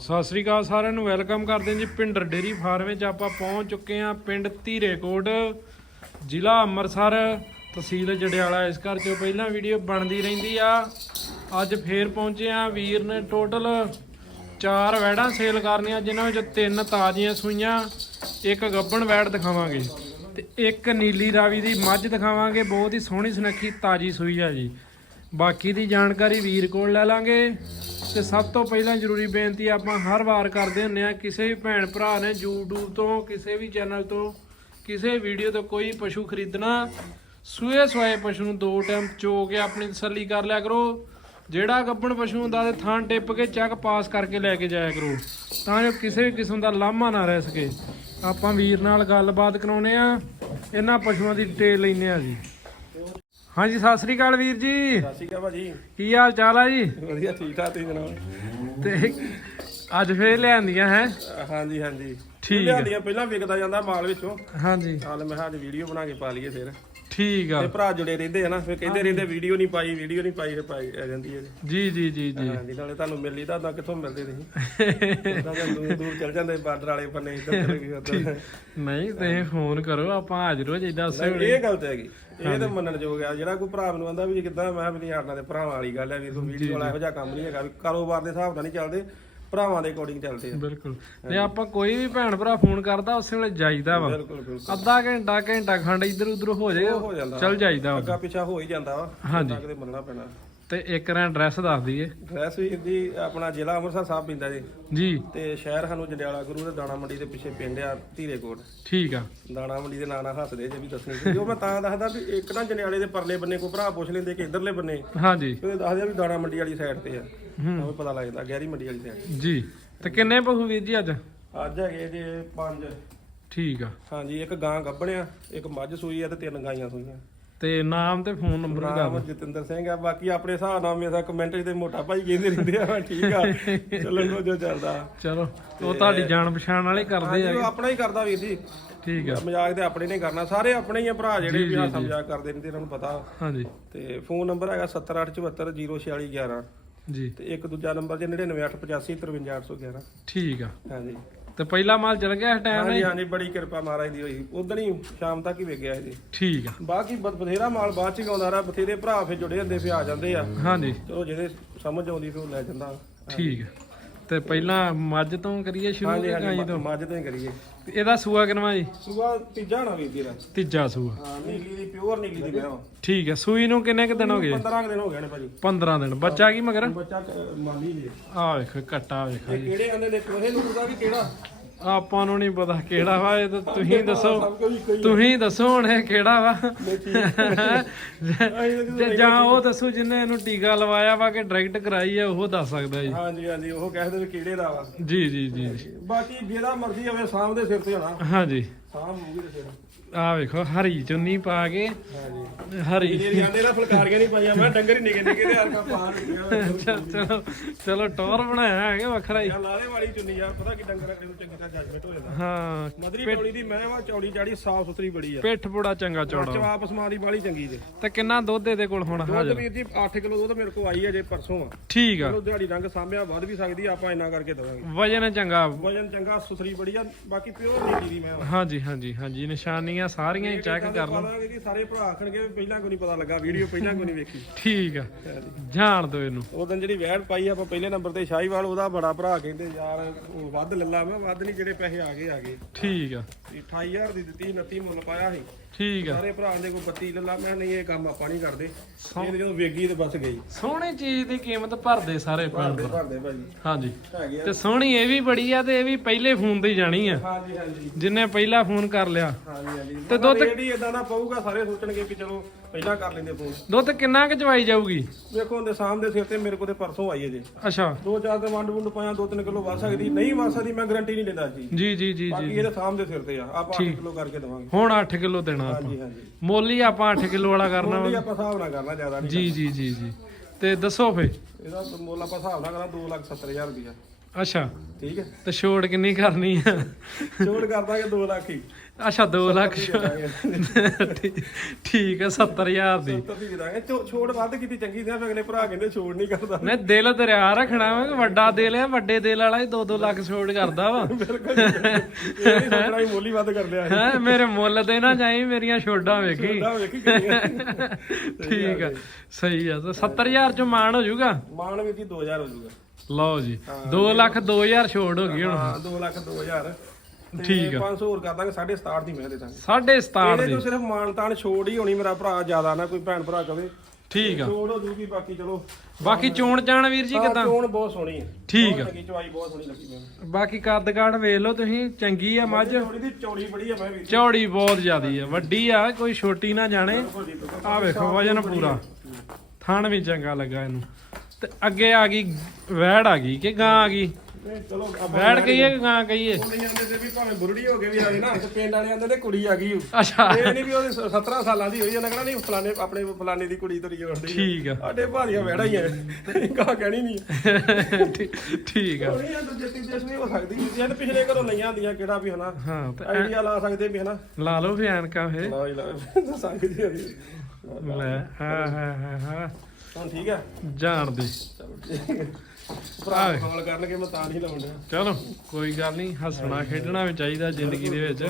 ਸਤਿ ਸ੍ਰੀ ਅਕਾਲ ਸਾਰਿਆਂ ਨੂੰ, ਵੈਲਕਮ ਕਰਦੇ ਹਾਂ ਜੀ ਪਿੰਡਰ ਡੇਰੀ ਫਾਰਮ ਵਿੱਚ। ਆਪਾਂ ਪਹੁੰਚ ਚੁੱਕੇ ਹਾਂ ਪਿੰਡ ਧੀਰੇਕੋਟ, ਜ਼ਿਲ੍ਹਾ ਅੰਮ੍ਰਿਤਸਰ, ਤਹਿਸੀਲ ਜੜਿਆਲਾ। ਇਸ ਘਰ ਚੋਂ ਪਹਿਲਾਂ ਵੀਡੀਓ ਬਣਦੀ ਰਹਿੰਦੀ ਆ। ਅੱਜ ਫੇਰ ਪਹੁੰਚੇ ਆ ਵੀਰ ਨੇ ਟੋਟਲ ਚਾਰ ਵੈੜਾਂ ਸੇਲ ਕਰਨੀਆਂ, ਜਿਨ੍ਹਾਂ ਵਿੱਚੋਂ ਤਿੰਨ ਤਾਜ਼ੀਆਂ ਸੂਈਆਂ, ਇੱਕ ਗੱਬਣ ਵੈੜ ਦਿਖਾਵਾਂਗੇ ਤੇ ਇੱਕ ਨੀਲੀ ਰਾਵੀ ਦੀ ਮੱਝ ਦਿਖਾਵਾਂਗੇ। ਬਹੁਤ ਹੀ ਸੋਹਣੀ ਸੁਨੱਖੀ ਤਾਜ਼ੀ ਸੂਈ ਆ ਜੀ। ਬਾਕੀ ਦੀ ਜਾਣਕਾਰੀ ਵੀਰ ਕੋਲ ਲੈ ਲਾਂਗੇ। ਤੇ ਸਭ ਤੋਂ ਪਹਿਲਾਂ ਜ਼ਰੂਰੀ ਬੇਨਤੀ ਆਪਾਂ ਹਰ ਵਾਰ ਕਰਦੇ ਹੁੰਨੇ ਆ, ਕਿਸੇ ਵੀ ਭੈਣ ਭਰਾ ਨੇ YouTube ਤੋਂ, ਕਿਸੇ ਵੀ ਚੈਨਲ ਤੋਂ, ਕਿਸੇ ਵੀਡੀਓ ਤੋਂ ਕੋਈ ਪਸ਼ੂ ਖਰੀਦਣਾ, ਸੂਏ ਸਵਾਏ ਪਸ਼ੂ ਨੂੰ ਦੋ ਟਾਈਮ ਚੋ ਕੇ ਆਪਣੀ ਤਸੱਲੀ ਕਰ ਲਿਆ ਕਰੋ। ਜਿਹੜਾ ਗੱਬਣ ਪਸ਼ੂ ਹੁੰਦਾ ਤੇ ਥਾਂ ਟਿੱਪ ਕੇ ਚੈੱਕ ਪਾਸ ਕਰਕੇ ਲੈ ਕੇ ਜਾਇਆ ਕਰੋ। ਤਾਂ ਜੋ ਕਿਸੇ ਵੀ ਕਿਸਮ ਦਾ ਲਾਮਾ ਨਾ ਰਹਿ ਸਕੇ। ਆਪਾਂ ਵੀਰ ਨਾਲ ਗੱਲਬਾਤ ਕਰਾਉਨੇ ਆ, ਇਹਨਾਂ ਪਸ਼ੂਆਂ ਦੀ ਡਿਟੇਲ ਲੈਨੇ ਆ ਜੀ। ਹਾਂਜੀ ਸਤਿ ਸ੍ਰੀ ਅਕਾਲ ਵੀਰ ਜੀ। ਸਤਿ ਸ਼੍ਰੀ ਅਕਾਲ ਭਾਜੀ। ਕੀ ਹਾਲ ਚਾਲ ਆ ਜੀ? ਵਧੀਆ ਠੀਕ ਠਾਕ ਤੁਸੀਂ ਜਨਾਬ ਤੇ ਅੱਜ ਫੇਰ ਲਿਆਂਦੀਆਂ ਹੈ? ਹਾਂਜੀ ਹਾਂਜੀ। ਠੀਕ। ਲਿਆਂਦੀਆਂ ਪਹਿਲਾਂ ਵਿਕਦਾ ਜਾਂਦਾ ਮਾਲ ਵਿੱਚੋਂ। ਹਾਂਜੀ। ਹਾਲ ਮੈਂ ਅੱਜ ਵੀਡੀਓ ਬਣਾ ਕੇ ਪਾ ਲਈਏ ਫਿਰ। ਠੀਕ ਆ। ਤੇ ਭਰਾ ਜੁੜੇ ਰਹਿੰਦੇ ਆ ਨਾ ਫਿਰ ਕਹਿੰਦੇ ਰਹਿੰਦੇ ਵੀਡੀਓ ਨਹੀਂ ਪਾਈ ਵੀਡੀਓ ਨਹੀਂ ਪਾਈ ਫਿਰ ਪਾਈ ਆ ਜਾਂਦੀ ਹੈ ਜੀ। ਜੀ ਜੀ ਜੀ ਜੀ। ਹਾਂਜੀ ਨਾਲੇ ਤੁਹਾਨੂੰ ਮਿਲ ਲਈਦਾ ਤਾਂ ਕਿੱਥੋਂ ਮਿਲਦੇ ਤੁਸੀਂ? ਤਾਂ ਜਾਂ ਦੂਰ ਦੂਰ ਚਲ ਜਾਂਦੇ ਬਾਰਡਰ ਵਾਲੇ ਬੰਨੇ ਇੱਧਰ ਚਲੇ ਗਏ ਉੱਧਰ। ਨਹੀਂ ਤੁਸੀਂ ਫੋਨ ਕਰੋ ਆਪਾਂ ਹਾਜ਼ਰ ਹੋ ਜਾਈਦਾ ਉਸੇ ਵੇਲੇ। ਇਹ ਗੱਲ ਤੇ ਹੈਗੀ। ਇਹ ਤਾਂ ਮੰਨਣ ਯੋਗ ਆ ਜਿਹੜਾ ਕੋਈ ਭਰਾ ਮੈਨੂੰ ਆਂਦਾ ਵੀ ਕਿੱਦਾਂ ਮੈਂ ਵੀ ਨਹੀਂ ਆੜਨਾ ਦੇ ਭਰਾਵਾਂ ਵਾਲੀ ਗੱਲ ਹੈ ਵੀ ਤੂੰ ਵੀਡੀਓ ਵਾਲਾ ਇਹੋ ਜਿਹਾ ਕੰਮ ਨਹੀਂ ਹੈਗਾ ਵੀ ਕਾਰੋਬਾਰ ਦੇ ਹਿਸਾਬ ਨਾਲ ਨਹੀਂ ਚੱਲਦੇ। ਭਰਾਵਾਂ ਦੇ ਅਕੋਰਡਿੰਗ ਚੱਲਦੇ ਆ। ਬਿਲਕੁਲ। ਤੇ ਆਪਾਂ ਕੋਈ ਵੀ ਭੈਣ ਭਰਾ ਫੋਨ ਕਰਦਾ ਉਸੇ ਵੇਲੇ ਜਾਈਦਾ ਵਾ। ਬਿਲਕੁਲ ਬਿਲਕੁਲ। ਅੱਧਾ ਘੰਟਾ ਘੰਟਾ ਖੰਡ ਇੱਧਰ ਉੱਧਰ ਹੋ ਜਾਏ ਉਹ ਹੋ ਜਾਂਦਾ। ਚੱਲ ਜਾਈਦਾ ਵਾ। ਅੱਗਾ ਪਿੱਛਾ ਹੋ ਹੀ ਜਾਂਦਾ ਵਾ। ਹਾਂਜੀ। ਕਿਤੇ ਮੰਨਣਾ ਪੈਣਾ। ਤੇ ਇੱਕ ਰਾਂ ਐਡਰੈਸ ਦੱਸ ਦਈਏ। ਡਰੈਸ ਵੀ ਦੀ ਆਪਣਾ ਜ਼ਿਲ੍ਹਾ ਅੰਮ੍ਰਿਤਸਰ ਸਾਹਿਬ ਪਿੰਦਾ ਜੀ। ਜੀ। ਤੇ ਸ਼ਹਿਰ ਸਾਨੂੰ ਜੰਡਿਆਲਾ ਗੁਰੂ ਦੇ ਦਾਣਾ ਮੰਡੀ ਦੇ ਪਿੱਛੇ ਪਿੰਡ ਆ ਧੀਰੇਕੋਟ ਠੀਕ ਆ। ਦਾਣਾ ਮੰਡੀ ਦੇ ਨਾਂ ਨਾਲ ਹੱਸਦੇ ਜੇ ਵੀ ਦੱਸਣੀ ਸੀ। ਉਹ ਮੈਂ ਤਾਂ ਦੱਸਦਾ ਵੀ ਇੱਕ ਨਾ ਜੰਡਿਆਲੇ ਦੇ ਪਰਲੇ ਬੰਨੇ ਕੋਈ ਭਰਾ ਪੁੱਛ ਲੈਂਦੇ ਕਿ ਇਧਰਲੇ ਬੰਨੇ। ਹਾਂਜੀ। ਤੇ ਉਹ ਦੱਸਦੇ ਆ ਵੀ ਦਾਣਾ ਮੰਡੀ ਵਾਲੀ ਸਾਈਡ ਤੇ ਆ। ਤਾਂ ਪਤਾ ਲੱਗ ਜਾਂਦਾ ਗਹਿਰੀ ਮੰਡੀ ਵਾਲੀ ਸਾਈਡ ਜੀ। ਤੇ ਕਿੰਨੇ ਪਸ਼ੂ ਵੀਰ ਜੀ ਅੱਜ? ਅੱਜ ਹੈਗੇ ਜੇ ਪੰਜ। ਠੀਕ ਆ। ਹਾਂਜੀ ਇੱਕ ਗਾਂ ਗੱਭਣਿਆ ਇੱਕ ਮੱਝ ਸੂਈ ਆ ਤੇ ਤਿੰਨ ਗਾਈਆਂ ਸੂਈਆਂ। ਤੇ ਨਾਮ ਤੇ ਫੋਨ ਨੰਬਰ ਵੀ ਦੱਸ ਨਾਮ ਜਤਿੰਦਰ ਸਿੰਘ ਆ ਬਾਕੀ ਆਪਣੇ ਹਿਸਾਬ ਨਾਲ ਮੇਰਾ ਕਮੈਂਟ 'ਚ ਤੇ ਮੋਟਾ ਭਾਈ ਕਹਿੰਦੇ ਰਹਿੰਦੇ ਆ ਠੀਕ ਆ। ਚੱਲਣ ਜੋ ਚੱਲਦਾ। ਚਲੋ ਉਹ ਤੁਹਾਡੀ ਜਾਣ ਪਛਾਣ ਵਾਲੇ ਕਰਦੇ ਆ ਉਹ ਆਪਣਾ ਹੀ ਕਰਦਾ ਵੀਰ ਜੀ। ਠੀਕ ਆ। ਮਜ਼ਾਕ ਤੇ ਆਪਣੇ ਨੇ ਕਰਨਾ ਸਾਰੇ ਆਪਣੇ ਹੀ ਆ ਭਰਾ ਜਿਹੜੇ ਵੀ ਹਾਸਾ ਮਜ਼ਾਕ ਕਰਦੇ ਨੇ ਇਹਨਾਂ ਨੂੰ ਪਤਾ। ਹਾਂਜੀ। ਤੇ ਫੋਨ ਨੰਬਰ ਹੈਗਾ 7874040611 ਜੀ। ਤੇ ਇੱਕ ਦੂਜਾ ਨੰਬਰ ਜੇ 9985853811 ਠੀਕ ਆ। ਹਾਂਜੀ। ਤੇ ਪਹਿਲਾ ਮਾਲ ਚਲ ਗਿਆ ਇਸ ਟਾਈਮ ਹਾਂਜੀ ਹਾਂਜੀ ਬੜੀ ਕਿਰਪਾ ਮਹਾਰਾਜ ਦੀ ਹੋਈ। ਉਦੋਂ ਹੀ ਸ਼ਾਮ ਤੱਕ ਹੀ ਵੇਗਿਆ ਇਹ ਜੀ। ਠੀਕ ਆ। ਬਾਕੀ ਬ- ਬਥੇਰਾ ਮਾਲ ਬਾਅਦ ਚ ਆਉਂਦਾ ਰਿਹਾ ਬਥੇਰੇ ਭਰਾ ਫਿਰ ਜੁੜੇ ਹੁੰਦੇ ਫਿਰ ਆ ਜਾਂਦੇ ਆ। ਹਾਂਜੀ। ਚਲੋ ਜਿਹਦੇ ਸਮਝ ਆਉਂਦੀ ਫਿਰ ਉਹ ਲੈ ਜਾਂਦਾ। ਠੀਕ ਆ। ਤੇ ਪਹਿਲਾਂ ਮੱਝ ਤੋਂ ਕਰੀਏ ਸ਼ੁਰੂ ਹਾਂਜੀ ਕਿ ਹਾਂਜੀ ਗਾਈ ਮ- ਤੋਂ? ਮੱਝ ਤੋਂ ਹੀ ਕਰੀਏ। ਤੇ ਇਹਦਾ ਸੂਆ ਕਿਨਵਾ ਜੀ? ਸੂਆ ਤੀਜਾ ਨਾ ਵੀਰ ਜੀ ਦਾ ਤੀਜਾ ਸੂਆ। ਹਾਂ ਨੀਲੀ ਦੀ ਪਿਓਰ ਨੀਲੀ ਦੀ ਮੈਂ ਠੀਕ ਆ ਸੂਈ ਨੂੰ ਕਿੰਨੇ ਕੁ ਦਿਨ ਹੋ ਗਏ? 15 ਕੁ ਦਿਨ ਹੋ ਗਏ ਨੇ ਭਾਜੀ। 15 ਦਿਨ। ਬੱਚਾ ਕੀ ਮਗਰ? ਬੱਚਾ ਕ- ਮਾਲੀ ਜੀ। ਆ ਵੇਖ ਕੱਟਾ ਵੇਖ ਇਹ ਕਿਹੜੇ ਆਂਦੇ ਨੇ ਕੋਹੇ ਨੂੰ ਪਤਾ ਵੀ ਕਿਹੜਾ? ਆਪਾਂ ਨੂੰ ਨਹੀਂ ਪਤਾ ਕਿਹੜਾ ਵਾ ਇਹ ਤਾਂ ਤੁਸੀਂ ਦੱਸੋ। ਤੁਸੀਂ ਦੱਸੋ ਹੁਣ ਇਹ ਕਿਹੜਾ ਵਾ। ਤੇ ਜਾਂ ਉਹ ਦੱਸੋ ਜਿਨੇ ਇਹਨੂੰ ਟੀਕਾ ਲਵਾਇਆ ਵਾ ਕਿ ਡਾਇਰੈਕਟ ਕਰਾਈ ਹੈ ਉਹ ਦੱਸ ਸਕਦਾ ਜੀ। ਹਾਂਜੀ ਹਾਂਜੀ ਉਹ ਕਹਿੰਦੇ ਵੀ ਕਿਹੜੇ ਦਾ ਵਾ। ਜੀ ਜੀ ਜੀ। ਬਾਕੀ ਜਿਹਦਾ ਮਰਜ਼ੀ ਹੋਵੇ ਸਾਹਮ ਦੇ ਸਿਰ ਤੇ ਹੋਣਾ। ਹਾਂਜੀ। ਸਾਹਮ ਹੋਊਗੀ ਤੇ ਸਿਰ ਆ ਵੇਖੋ ਹਰੀ ਚੁੰਨੀ ਪਾ ਕੇ। ਹਰੀ। ਜਾਂਦੇ ਦਾ ਫਲਕਾਰੀਆਂ ਨਹੀਂ ਪਾਈਆਂ ਮੈਂ ਡੰਗਰ ਹੀ ਨਿਕੇ ਨਿਕੇ ਦੇ ਹਰਕਾ ਪਾ ਰੁਕਿਆ ਚਲੋ ਚਲੋ ਟੌਰ ਬਣਾਇਆ ਹੈਗਾ ਵੱਖਰਾ ਹੀ। ਲਾਲੇ ਵਾਲੀ ਚੁੰਨੀ ਆ ਪਤਾ ਕੀ ਡੰਗਰ ਅਗਲੇ ਨੂੰ ਚੰਗੀ ਤਰ੍ਹਾਂ ਜੱਜਮੈਂਟ ਹੋ ਜਾਂਦਾ। ਹਾਂ ਮਦਰੀ ਚੌੜੀ ਦੀ ਮੈਂ ਵਾ ਚੌੜੀ ਚਾੜੀ ਸਾਫ਼ ਸੁਥਰੀ ਬੜੀ ਆ। ਪਿੱਠ ਬੜਾ ਚੰਗਾ ਚੌੜਾ। ਚਵਾਪ ਸਮਾਨ ਦੀ ਬਾਲੀ ਚੰਗੀ ਜੇ। ਤੇ ਕਿੰਨਾ ਦੁੱਧ ਇਹਦੇ ਕੋਲ ਹੁਣ ਦੁੱਧ ਹਾਜ਼ਰ? ਵੀਰ ਜੀ 8 ਕਿਲੋ ਦੁੱਧ ਮੇਰੇ ਕੋਲ ਆਈ ਹੈ ਜੇ ਪਰਸੋਂ ਆ। ਠੀਕ ਆ। ਚਲੋ ਦਿਹਾੜੀ ਰੰਗ ਸਾਂਭਿਆ ਵੱਧ ਵੀ ਸਕਦੀ ਆਪਾਂ ਇੰਨਾ ਕਰਕੇ ਦਵਾਂਗੇ। ਵਜਨ ਚੰਗਾ। ਵਜਨ ਚੰਗਾ ਸੁਥਰੀ ਬੜੀ ਆ ਬਾਕੀ ਪਿਓਰ ਨੀਲੀ ਦੀ ਮੈਂ ਹਾਂਜੀ ਹਾਂਜੀ ਹਾਂਜੀ ਨਿਸ਼ਾਨੀਆਂ ਸਾਰੀਆਂ ਹੀ ਚੈੱਕ ਕਰ ਲਓ। ਪਤਾ ਕਿ ਸਾਰੇ ਭਰਾ ਆਖਣਗੇ ਵੀ ਪਹਿਲਾਂ ਕੋਈ ਨਹੀਂ ਪਤਾ ਲੱਗਾ ਵੀਡੀਓ ਪਹਿਲਾਂ ਕੋਈ ਨਹੀਂ ਵੇਖੀ। ਠੀਕ ਆ ਜਾਣ ਦਿਓ ਇਹਨੂੰ। ਉਹ ਦਿਨ ਜਿਹੜੀ ਵੈੜ ਪਾਈ ਆਪਾਂ ਪਹਿਲੇ ਨੰਬਰ ਤੇ ਸ਼ਾਹੀਵਾਲ ਉਹਦਾ ਬੜਾ ਭਰਾ ਕਹਿੰਦੇ ਯਾਰ ਉਹ ਵੱਧ ਲੱਲਾ ਮੈਂ ਵੱਧ ਨਹੀਂ ਜਿਹੜੇ ਪੈਸੇ ਆ ਗਏ ਆ ਗਏ। ਠੀਕ ਆ। 28000 ਦੀ ਦਿੱਤੀ 29 ਮੁੱਲ ਪਾਇਆ ਸੀ। ਠੀਕ ਆ। ਸਾਰੇ ਭਰਾ ਦੇ ਕੋਈ 32 ਲੱਲਾ ਮੈਂ ਨਹੀਂ ਇਹ ਕੰਮ ਆਪਾਂ ਨਹੀਂ ਕਰਦੇ। ਇਹ ਜਦੋਂ ਵੇਗੀ ਤੇ ਬਸ ਗਈ। ਸੋਹਣੀ ਚੀਜ਼ ਦੀ ਕੀਮਤ ਭਰਦੇ ਸਾਰੇ ਭਰਦੇ ਭਰਾ। ਭਰਦੇ ਭਾਜੀ ਹਾਂਜੀ। ਹੈਗੇ ਆ। ਤੇ ਸੋਹਣੀ ਇਹ ਵੀ ਬੜੀ ਆ ਤੇ ਇਹ ਵੀ ਪਹਿਲੇ ਫੋਨ ਤੇ ਹੀ ਜਾਣੀ ਆ। ਹਾਂਜੀ ਹਾਂਜੀ। ਜਿੰਨੇ ਪਹਿਲਾ ਫੋਨ ਕਰ ਲਿਆ। ਹਾਂਜੀ ਹਾਂਜੀ। ਤੇ ਦੁੱਧ- ਹੀ ਇਦਾਂ ਦਾ ਪਊਗਾ ਸਾਰੇ ਸੋਚਣਗੇ ਕਿ ਚਲੋ ਪਹਿਲਾਂ ਕਰ ਲੈਂਦੇ ਫੋਨ। ਦੁੱਧ ਕਿੰਨਾ ਕੁ ਚਵਾਈ ਜਾਊਗੀ? ਵੇਖੋ ਹੁੰਦੇ ਸਾਹਮ ਦੇ ਸਿਰ ਤੇ ਮੇਰੇ ਕੋਲ ਤੇ ਪਰਸੋਂ ਆਈ ਹੈ ਜੀ। ਅੱਛਾ। ਦੋ ਚਾਰ ਦਿਨ ਵੰਡ ਵੁੰਡ ਪਾਇਆ ਦੋ ਤਿੰਨ ਕਿਲੋ ਵੱਧ ਸਕਦੀ ਨਹੀਂ ਵੱਧ ਸਕਦੀ ਮੈਂ ਗਾਰੰਟੀ ਨਹੀਂ ਲੈਂਦਾ ਜੀ। ਜੀ ਜੀ ਜੀ ਬਾਕੀ ਇਹਦੇ ਸਾਹਮ ਦੇ ਸਿਰ ਤੇ ਆ ਆਪਾਂ 8 ਕਿਲੋ ਕਰਕੇ ਦਵਾਂਗੇ। ਹੁਣ 8 ਕਿਲੋ ਦੇਣਾ ਆਪਾਂ। ਹਾਂਜੀ ਹਾਂਜੀ। ਮੁੱਲ ਹੀ ਆਪਾਂ 8 ਕਿਲੋ ਵਾਲਾ ਕਰਨਾ ਵਾ। ਆਪਾਂ ਹਿਸਾਬ ਨਾਲ ਕਰਨਾ ਜ਼ਿਆਦਾ ਨਹੀਂ ਜੀ ਜੀ ਜੀ ਜੀ। ਤੇ ਦੱਸੋ ਫੇ। ਇਹਦਾ ਮੁੱਲ ਆਪਾਂ ਹਿਸਾਬ ਨਾਲ ਕਰਾਂ 2 ਲੱਖ 70 ਹਜ਼ਾਰ ਰੁਪਇਆ। ਅੱਛਾ। ਠੀਕ ਹੈ। ਤੇ ਛੋੜ ਕਿੰਨੀ ਕਰਨੀ ਆ? ਛੋੜ ਕਰ ਦਾਂਗੇ 2 ਲੱਖ ਹੀ। ਅੱਛਾ 2 ਲੱਖ ਦੇ ਠੀਕ- ਠੀਕ ਹੈ 70000 ਦੀ। ਤਾਂ ਵੀ ਦੇ ਦਾਂਗੇ ਛੋ- ਛੋੜ ਵੱਧ ਕੀਤੀ ਚੰਗੀ ਸੀ ਅਗਲੇ ਭਰਾ ਕਹਿੰਦੇ ਛੋੜ ਨਹੀਂ ਕਰਦਾ। ਮੈਂ ਦਿਲ ਦਰਿਆ ਰੱਖਣਾ ਵਾ ਕਿ ਵੱਡਾ ਦਿਲ ਆ ਵੱਡੇ ਦਿਲ ਵਾਲਾ ਹੀ 2-2 ਲੱਖ ਛੋੜ ਕਰਦਾ ਵਾ। ਬਿਲਕੁਲ ਇਹ ਨਹੀਂ ਸੋਚਣਾ ਵੀ ਮੁੱਲ ਹੀ ਵੱਧ ਕਰ ਲਿਆ ਹੈ ਮੇਰੇ ਮੁੱਲ ਤੇ ਨਾ ਜਾਈ ਮੇਰੀਆਂ ਛੋਡਾਂ ਵੇਖੀ। ਛੋੜਾ ਵੇਖੀ ਕਿੰਨੀਆਂ। ਠੀਕ ਆ ਸਹੀ ਆ ਤੇ 70000 ਚ ਮਾਨ ਹੋ ਜਾਊਗਾ? ਮਾਨ ਵੀ ਜੀ 2000 ਹੋ ਜਾਊਗਾ। ਲਓ ਜੀ 2 ਲੱਖ 2000 ਛੋੜ ਹੋ ਗਈ ਹੁਣ। ਹਾਂ 2 ਲੱਖ 2000 ਠੀਕ ਆ। 500 ਹੋਰ ਕਰ ਦਾਂਗੇ 67 ਦੀ ਮੈਂ ਦੇ ਦਾਂਗੇ ਸਾਢੇ 67 ਇਹਦੇ ਦੀ। ਤੋਂ ਸਿਰਫ ਮਾਨਤਾਨ ਛੋੜ ਹੀ ਹੋਣੀ ਮੇਰਾ ਭਰਾ ਜ਼ਿਆਦਾ ਨਾ ਕੋਈ ਭੈਣ ਭਰਾ ਕਵੇ। ਠੀਕ ਆ। ਛੋੜ ਹੋ ਜੂਗੀ ਬਾਕੀ ਚਲੋ। ਬਾਕੀ ਚੋਣ ਚਾਣ ਵੀਰ ਜੀ ਕਿਦਾਂ? ਚੋਣ ਬਹੁਤ ਸੋਹਣੀ ਹੈ ਠੀਕ ਆ। ਚੰਗੀ ਚਵਾਈ ਬਹੁਤ ਸੋਹਣੀ ਲੱਗੀ ਮੈਨੂੰ। ਬਾਕੀ ਕੱਦ ਕਾਠ ਵੇਖ ਲਓ ਤੁਸੀਂ ਚੰਗੀ ਆ ਮੱਝ। ਥੋੜੀ ਦੀ ਚੌੜੀ ਬੜੀ ਆ ਮੈਂ ਵੀ। ਚੌੜੀ ਬਹੁਤ ਜ਼ਿਆਦੀ ਆ। ਵੱਡੀ ਆ ਕੋਈ ਛੋਟੀ ਨਾ ਜਾਣੇ। ਆ ਵੇਖੋ ਵਜਨ ਪੂਰਾ। ਥਣ ਵੀ ਚੰਗਾ ਲੱਗਾ ਇਹਨੂੰ। ਤੇ ਅੱਗੇ ਆ ਗਈ ਵੈੜ ਆ ਗਈ ਕਿ ਗਾਂ ਆ ਗਈ? ਨਹੀਂ, ਚਲੋ ਆਪਾਂ ਕਹੀਏ ਕਿ ਗਾਂ ਕਹੀਏ ਉਹ ਨਹੀਂ ਜਾਂਦੇ ਤੇ ਵੀ ਭਾਵੇਂ ਬੁਰੜੀ ਹੋ ਗਏ ਵੀ ਆਏ ਨਾ। ਤੇ ਪਿੰਡ ਵਾਲੇ ਆਂਦੇ ਨੇ ਕੁੜੀ ਆ ਗਈ ਓ। ਅੱਛਾ। ਇਹ ਨਹੀਂ ਵੀ ਉਹਦੇ 17 ਸਾਲਾਂ ਦੀ ਹੋਈ ਉਹਨਾਂ ਕਹਿੰਦਾ ਨਹੀਂ ਫਲਾਣੇ ਆਪਣੇ ਫਲਾਣੇ ਦੀ ਕੁੜੀ ਤੁਰੀ ਆਉਂਦੀ ਠੀਕ ਆ। ਸਾਡੇ ਭਾਰੀਆਂ ਵੈੜਾ ਹੀ ਐ ਕਾ ਕਹਿਣੀ ਨਹੀਂ ਠੀਕ- ਠੀਕ ਆ। ਨਹੀਂ ਇਹ ਦੂਜੇ ਤੀਜੇ ਨਹੀਂ ਹੋ ਸਕਦੀ ਜੇ ਪਿਛਲੇ ਘਰੋਂ ਲਈਆਂ ਹੁੰਦੀਆਂ ਕਿਹੜਾ ਵੀ ਹਨਾ। ਹਾਂ ਤੇ ਆਈਡੀਆ ਲਾ ਸਕਦੇ ਵੀ ਹਨਾ। ਲਾ ਲਓ ਫਿਰ ਐਨਕਾਂ ਫੇ ਲਾ ਹੀ ਲਾ। ਦੱਸਾਂਗੇ ਜੀ ਅਸੀਂ। ਲੈ ਹਾਂ ਹਾਂ ਹਾਂ ਹਾਂ। ਹੁਣ ਠੀਕ ਆ? ਜਾਣ ਦੇ। ਚਲੋ ਠੀਕ ਭਰਾ ਕਾਲ ਕਰਨਗੇ ਮੈਂ ਤਾਂ ਨਹੀਂ ਲਾਉਂਦਾ ਚਲੋ ਕੋਈ ਗੱਲ ਨਹੀਂ ਹੱਸਣਾ ਖੇਡਣਾ ਵੀ ਚਾਹੀਦਾ ਜ਼ਿੰਦਗੀ ਦੇ ਵਿੱਚ।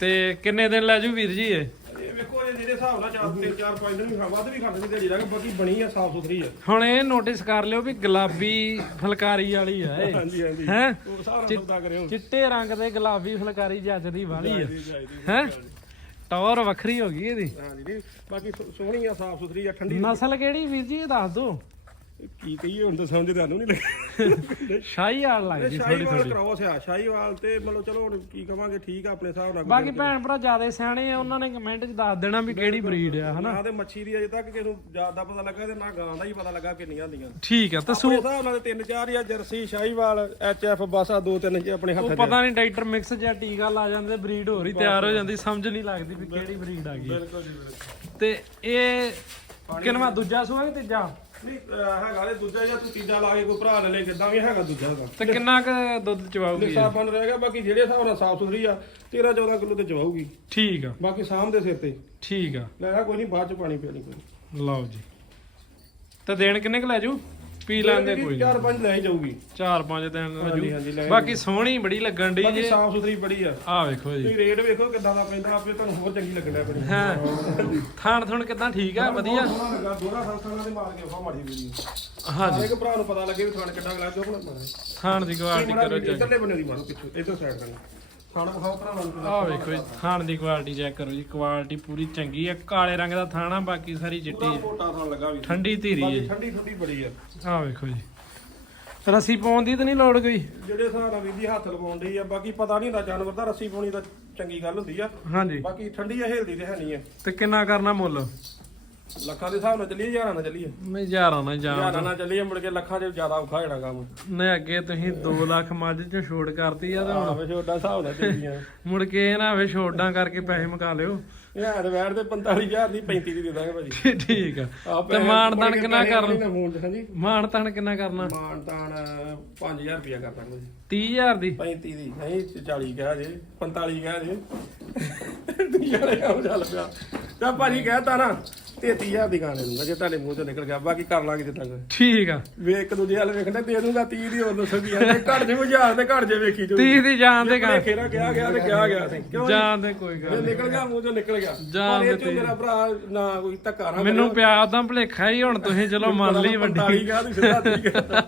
ਤੇ ਕਿੰਨੇ ਦਿਨ ਲੈ ਜੂ ਵੀਰ ਜੀ ਇਹ? ਇਹ ਵੇਖੋ ਇਹ ਜਿਹੜੇ ਹਿਸਾਬ ਨਾਲ ਚਾਰ ਤਿੰਨ ਚਾਰ ਪੰਜ ਦਿਨ ਵੀ ਖਾ ਵੱਧ ਵੀ ਖਾਂਦੇ ਨੇ ਦਿਹਾੜੀ ਲੱਗ ਬਾਕੀ ਬਣੀ ਆ ਸਾਫ਼ ਸੁਥਰੀ ਆ। ਹੁਣ ਇਹ ਨੋਟਿਸ ਕਰ ਲਿਓ ਵੀ ਗੁਲਾਬੀ ਫੁਲਕਾਰੀ ਵਾਲੀ ਆ ਇਹ। ਹਾਂਜੀ ਹਾਂਜੀ। ਹੈ? ਉਹ ਹਿਸਾਬ ਨਾਲ ਸੌਦਾ ਕਰਿਓ। ਚਿੱਟੇ ਰੰਗ ਦੇ ਗੁਲਾਬੀ ਫੁਲਕਾਰੀ ਜੱਜਦੀ ਵਾਲੀ ਆ। ਹੈ? ਟੌਰ ਵੱਖਰੀ ਹੋ ਗਈ ਇਹਦੀ। ਹਾਂਜੀ ਨਹੀਂ ਬਾਕੀ ਸੋ- ਸੋਹਣੀ ਆ ਸਾਫ਼ ਸੁਥਰੀ ਆ ਠੰਡੀ ਨਸਲ ਕਿਹੜੀ ਵੀਰ ਜੀ ਇਹ ਦੱਸ ਦਿਓ। ਕੀ ਕਹੀਏ ਹੁਣ ਤਾਂ ਸਮਝ ਤੁਹਾਨੂੰ ਨਹੀਂ ਲੱਗਾ। ਸ਼ਾਹੀ ਆਲ ਲੱਗਦੀ ਥੋੜੀ ਸ਼ਾਹੀਵਾਲ ਥੋੜੀ ਕ੍ਰੋਸ ਆ ਸ਼ਾਹੀਵਾਲ ਤੇ ਮਤਲਬ ਚਲੋ ਹੁਣ ਕੀ ਕਵਾਂਗੇ ਠੀਕ ਆ ਆਪਣੇ ਹਿਸਾਬ ਨਾਲ ਬਾਕੀ ਭੈਣ ਭਰਾ ਜ਼ਿਆਦਾ ਸਿਆਣੇ ਆ ਉਹਨਾਂ ਨੇ ਕਮੈਂਟ 'ਚ ਦੱਸ ਦੇਣਾ ਵੀ ਕਿਹੜੀ ਬਰੀਡ ਆ ਹਨਾ? ਨਾ ਤੇ ਮੱਛੀ ਦੀ ਅਜੇ ਤੱਕ ਕਿਸੇ ਨੂੰ ਜ਼ਿਆਦਾ ਪਤਾ ਲੱਗਾ ਤੇ ਨਾ ਗਾਂ ਦਾ ਹੀ ਪਤਾ ਲੱਗਾ ਕਿੰਨੀਆਂ ਹੁੰਦੀਆਂ। ਠੀਕ ਆ ਤੇ ਸੂ ਆਪਣੇ ਹਿਸਾਬ ਨਾਲ ਤਿੰਨ ਚਾਰ ਹੀ ਆ ਜਰਸੀ ਸ਼ਾਹੀਵਾਲ ਐਚਐਫ ਬਸ ਆ ਦੋ ਤਿੰਨ ਜੇ ਆਪਣੇ ਹੱਥ ਉਹ ਪਤਾ ਨਹੀਂ ਡਾਕਟਰ ਮਿਕਸ ਜਾਂ ਟੀਕਾ ਲਾ ਜਾਂਦੇ ਬਰੀਡ ਹੋਰ ਹੀ ਤਿਆਰ ਹੋ ਜਾਂਦੀ ਸਮਝ ਨਹੀਂ ਲੱਗਦੀ ਵੀ ਕਿਹੜੀ ਬਰੀਡ ਆ ਗਈ। ਬਿਲਕੁਲ ਜੀ ਬਿਲਕੁਲ। ਤੇ ਇਹ ਕਿਨਵਾ ਦੂਜਾ ਸੂਆ ਕਿ ਤੀਜਾ? ਨਹੀਂ ਅਹ ਹੈਗਾ ਤੇ ਦੂਜਾ ਜਾਂ ਤੂੰ ਤੀਜਾ ਲਾ ਕੇ ਕੋਈ ਭਰਾ ਲੈ ਲੈ ਕਿਦਾਂ ਵੀ ਹੈਗਾ ਦੂਜਾ ਦਾ ਤੇ ਕਿੰਨਾ ਕੁ ਦੁੱਧ ਚਵਾਉਗੀ ਇਹ? ਸਾਫ਼ ਬਣ ਰਹੇਗਾ ਬਾਕੀ ਜਿਹੜੇ ਹਿਸਾਬ ਨਾਲ ਸਾਫ਼ ਸੁਥਰੀ ਆ 13 14 ਕਿਲੋ ਤੇ ਚਵਾਊਗੀ। ਠੀਕ ਆ। ਬਾਕੀ ਸਾਹਮ ਦੇ ਸਿਰ ਤੇ। ਠੀਕ ਆ। ਲੈ ਆ ਕੋਈ ਨਹੀਂ ਬਾਅਦ ਚ ਪਾਣੀ ਪਿਆ ਨਹੀਂ ਕੋਈ। ਲਓ ਜੀ। ਤੇ ਦੇਣ ਕਿੰਨੇ ਕੁ ਲੈ ਜੂ ਪੀ ਲੈਂਦੇ ਕੋਈ ਚਾਰ ਪੰਜ ਲੈ ਜਾਊਗੀ। ਚਾਰ ਪੰਜ ਦਿਨ ਹਾਂਜੀ, ਹਾਂਜੀ, ਲੈ ਜੂ ਬਾਕੀ ਸੋਹਣੀ ਬੜੀ ਲੱਗਣ ਦੀ ਬਾਕੀ ਜੇ। ਸਾਫ਼ ਸੁਥਰੀ ਬੜੀ ਆ। ਆ ਵੇਖੋ ਜੀ। ਤੁਸੀਂ ਰੇਟ ਵੇਖੋ ਕਿੱਦਾਂ ਦਾ ਪੈਂਦਾ ਆਪੇ ਤੁਹਾਨੂੰ ਹੋਰ ਚੰਗੀ ਲੱਗਣਾ ਬੜੀ। ਹਾਂ। ਥਾਣ ਥੁਣ ਕਿਦਾਂ ਠੀਕ ਆ? ਵਧੀਆ? ਸੋਹਣਾ ਲੱਗਾ ਸੰਸਾਂ ਦੇ ਮਾਰ ਕੇ ਫਾ ਮਾੜੀ ਵੀਡੀਓ ਹਾਂਜੀ। ਇੱਕ ਭਰਾ ਨੂੰ ਪਤਾ ਲੱਗੇ ਵੀ ਥਾਣ ਕਿੱਡਾ ਗਲਾ ਕਿਉਂ ਬਣਾਉਂਦਾ ਥਾਣ ਦੀ ਕੁਆਲਿਟੀ ਕਰੋ ਚੈੱਕ ਇਧਰਲੇ ਬੰਨੇ ਦੀ ਮਾਰੋ ਪਿੱਛੇ ਇਧਰ ਸਾਈਡ ਕਰਨਾ ਥਾਣਾ ਭਰਾਵਾਂ ਨੂੰ ਵੇਖੋ ਜੀ ਥਾਣ ਦੀ ਕੁਆਲਿਟੀ ਚੈੱਕ ਕਰੋ ਜੀ ਕੁਆਲਿਟੀ ਪੂਰੀ ਚੰਗੀ ਆ ਕਾਲੇ ਰੰਗ ਦਾ ਥਾਣਾ ਬਾਕੀ ਸਾਰੀ ਚਿੱਟੀ ਪੂਰਾ ਆ। ਮੋਟਾ ਥਾਣ ਲੱਗਾ ਵੀ ਠੰਡੀ ਧੀਰੀ ਹੈ ਬਾਕੀ ਜੀ ਠੰਡੀ ਠੰਡੀ ਬੜੀ ਆ। ਆ ਵੇਖੋ ਜੀ। ਰੱਸੀ ਪਾਉਣ ਦੀ ਤਾਂ ਨਹੀਂ ਲੋੜ ਕੋਈ? ਜਿਹੜੇ ਹਿਸਾਬ ਨਾਲ ਵੀਰ ਜੀ ਹੱਥ ਲਵਾਉਣ ਡਈ ਆ ਬਾਕੀ ਪਤਾ ਨਹੀਂ ਹੁੰਦਾ ਜਾਨਵਰ ਦਾ ਰੱਸੀ ਪਾਉਣੀ ਤਾਂ ਚੰਗੀ ਗੱਲ ਹੁੰਦੀ ਆ। ਹਾਂਜੀ। ਬਾਕੀ ਠੰਡੀ ਆ ਹਿਲਦੀ ਤੇ ਹੈ ਨਹੀਂ ਆ। ਤੇ ਕਿੰਨਾ ਕਰਨਾ ਮੁੱਲ? ਲੱਖਾਂ ਦੇ ਹਿਸਾਬ ਨਾਲ ਚੱਲੀਏ ਹਜ਼ਾਰਾਂ ਨਾਲ ਚੱਲੀਏ? ਮੈਂ ਹਜ਼ਾਰਾਂ ਨਾ ਜਾਣ। ਹਜ਼ਾਰਾਂ ਨਾਲ ਚੱਲੀਏ ਮੁੜ ਕੇ ਲੱਖਾਂ 'ਚ ਜ਼ਿਆਦਾ ਔਖਾ ਹੋ ਜਾਣਾ ਕੰਮ। ਨੇ ਅੱਗੇ ਤੁਸੀਂ 2 ਲੱਖ ਮੱਝ ਚ ਛੋੜ ਕਰਤੀ ਆ ਤੇ ਹੁਣ। ਆਵੇ ਛੋਟਾ ਹਿਸਾਬ ਨਾਲ ਚੱਲੀਆਂ ਮੁੜ ਕੇ ਇਹ ਨਾ ਹੋਵੇ ਛੋਡਾਂ ਕਰਕੇ ਪੈਸੇ ਮੁਕਾ ਲਿਓ। ਇਹ ਹੱਥ ਬੈਠ ਤੇ 45000 ਦੀ 35 ਦੀ ਦੇ ਦਾਂਗੇ ਭਾਜੀ। ਠੀਕ ਆ। ਤੇ ਮਾਣ ਤਾਣ ਕਿੰਨਾ ਕਰ ਨਹੀਂ ਨਾ ਫੋਨ ਮਾਣ ਤਾਣ ਕਿੰਨਾ ਕਰਨਾ? ਮਾਨ ਤਾਨ 5000 ਰੁਪਇਆ ਕਰ ਦਾਂਗੇ ਜੀ 30000 ਦੀ? 35 ਦੀ ਨਹੀਂ 40 ਕਿਹਾ ਜੇ 45 ਕਿਹਾ ਜੇ ਦੁਨੀਆ ਦਾ ਕੰਮ ਚੱਲ ਪਿਆ। ਤਾਂ ਭਾਜੀ ਕਹਿਤਾ ਨਾ 33000 ਦੀ ਗਾਣੇ ਦੂੰਗਾ ਜੇ ਤੁਹਾਡੇ ਮੂੰਹ ਚੋਂ ਨਿਕਲ ਗਿਆ ਬਾਕੀ ਕਰ ਲਾਂਗੇ ਜਿੱਦਾਂ ਕੋਈ। ਠੀਕ ਆ। ਵੇ ਇੱਕ ਦੂਜੇ ਵਾਲੇ ਵੇਖਣਾ ਦੇ ਦੂੰਗਾ 30 ਦੀ ਹੋਰ ਦੱਸੋ ਕੀ ਆ। ਤੇ ਘੱਟ ਜੇ ਹਜ਼ਾਰ ਤੇ ਘੱਟ ਜੇ ਵੇਖੀ ਜੋ 30 ਦੀ ਜਾਨ ਦੇ ਗਾ ਖੇਰਾ ਕਿਹਾ ਗਿਆ ਤੇ ਕਿਹਾ ਗਿਆ ਸੀ। ਕਿਉਂ ਜਾਨ ਦੇ ਕੋਈ ਗੱਲ ਜੇ ਨਿਕਲ ਗਿਆ ਮੂੰਹ ਚੋਂ ਨਿਕਲ ਗਿਆ। ਜਾਣ ਪਰ ਇਹ ਚੋਂ ਮੇਰਾ ਭਰਾ ਨਾ ਕੋਈ ਧੱਕਾ ਨਾ ਮੈਨੂੰ ਪਿਆਰ ਦਾ ਭਲੇਖਾ ਹੀ ਹੁਣ ਤੁਸੀਂ ਚਲੋ ਮੰਨ ਲਈ ਵੱਡੀ। 45 ਕਿਹਾ ਤੂੰ ਸਿੱਧਾ 30 ਕਹਿਤਾ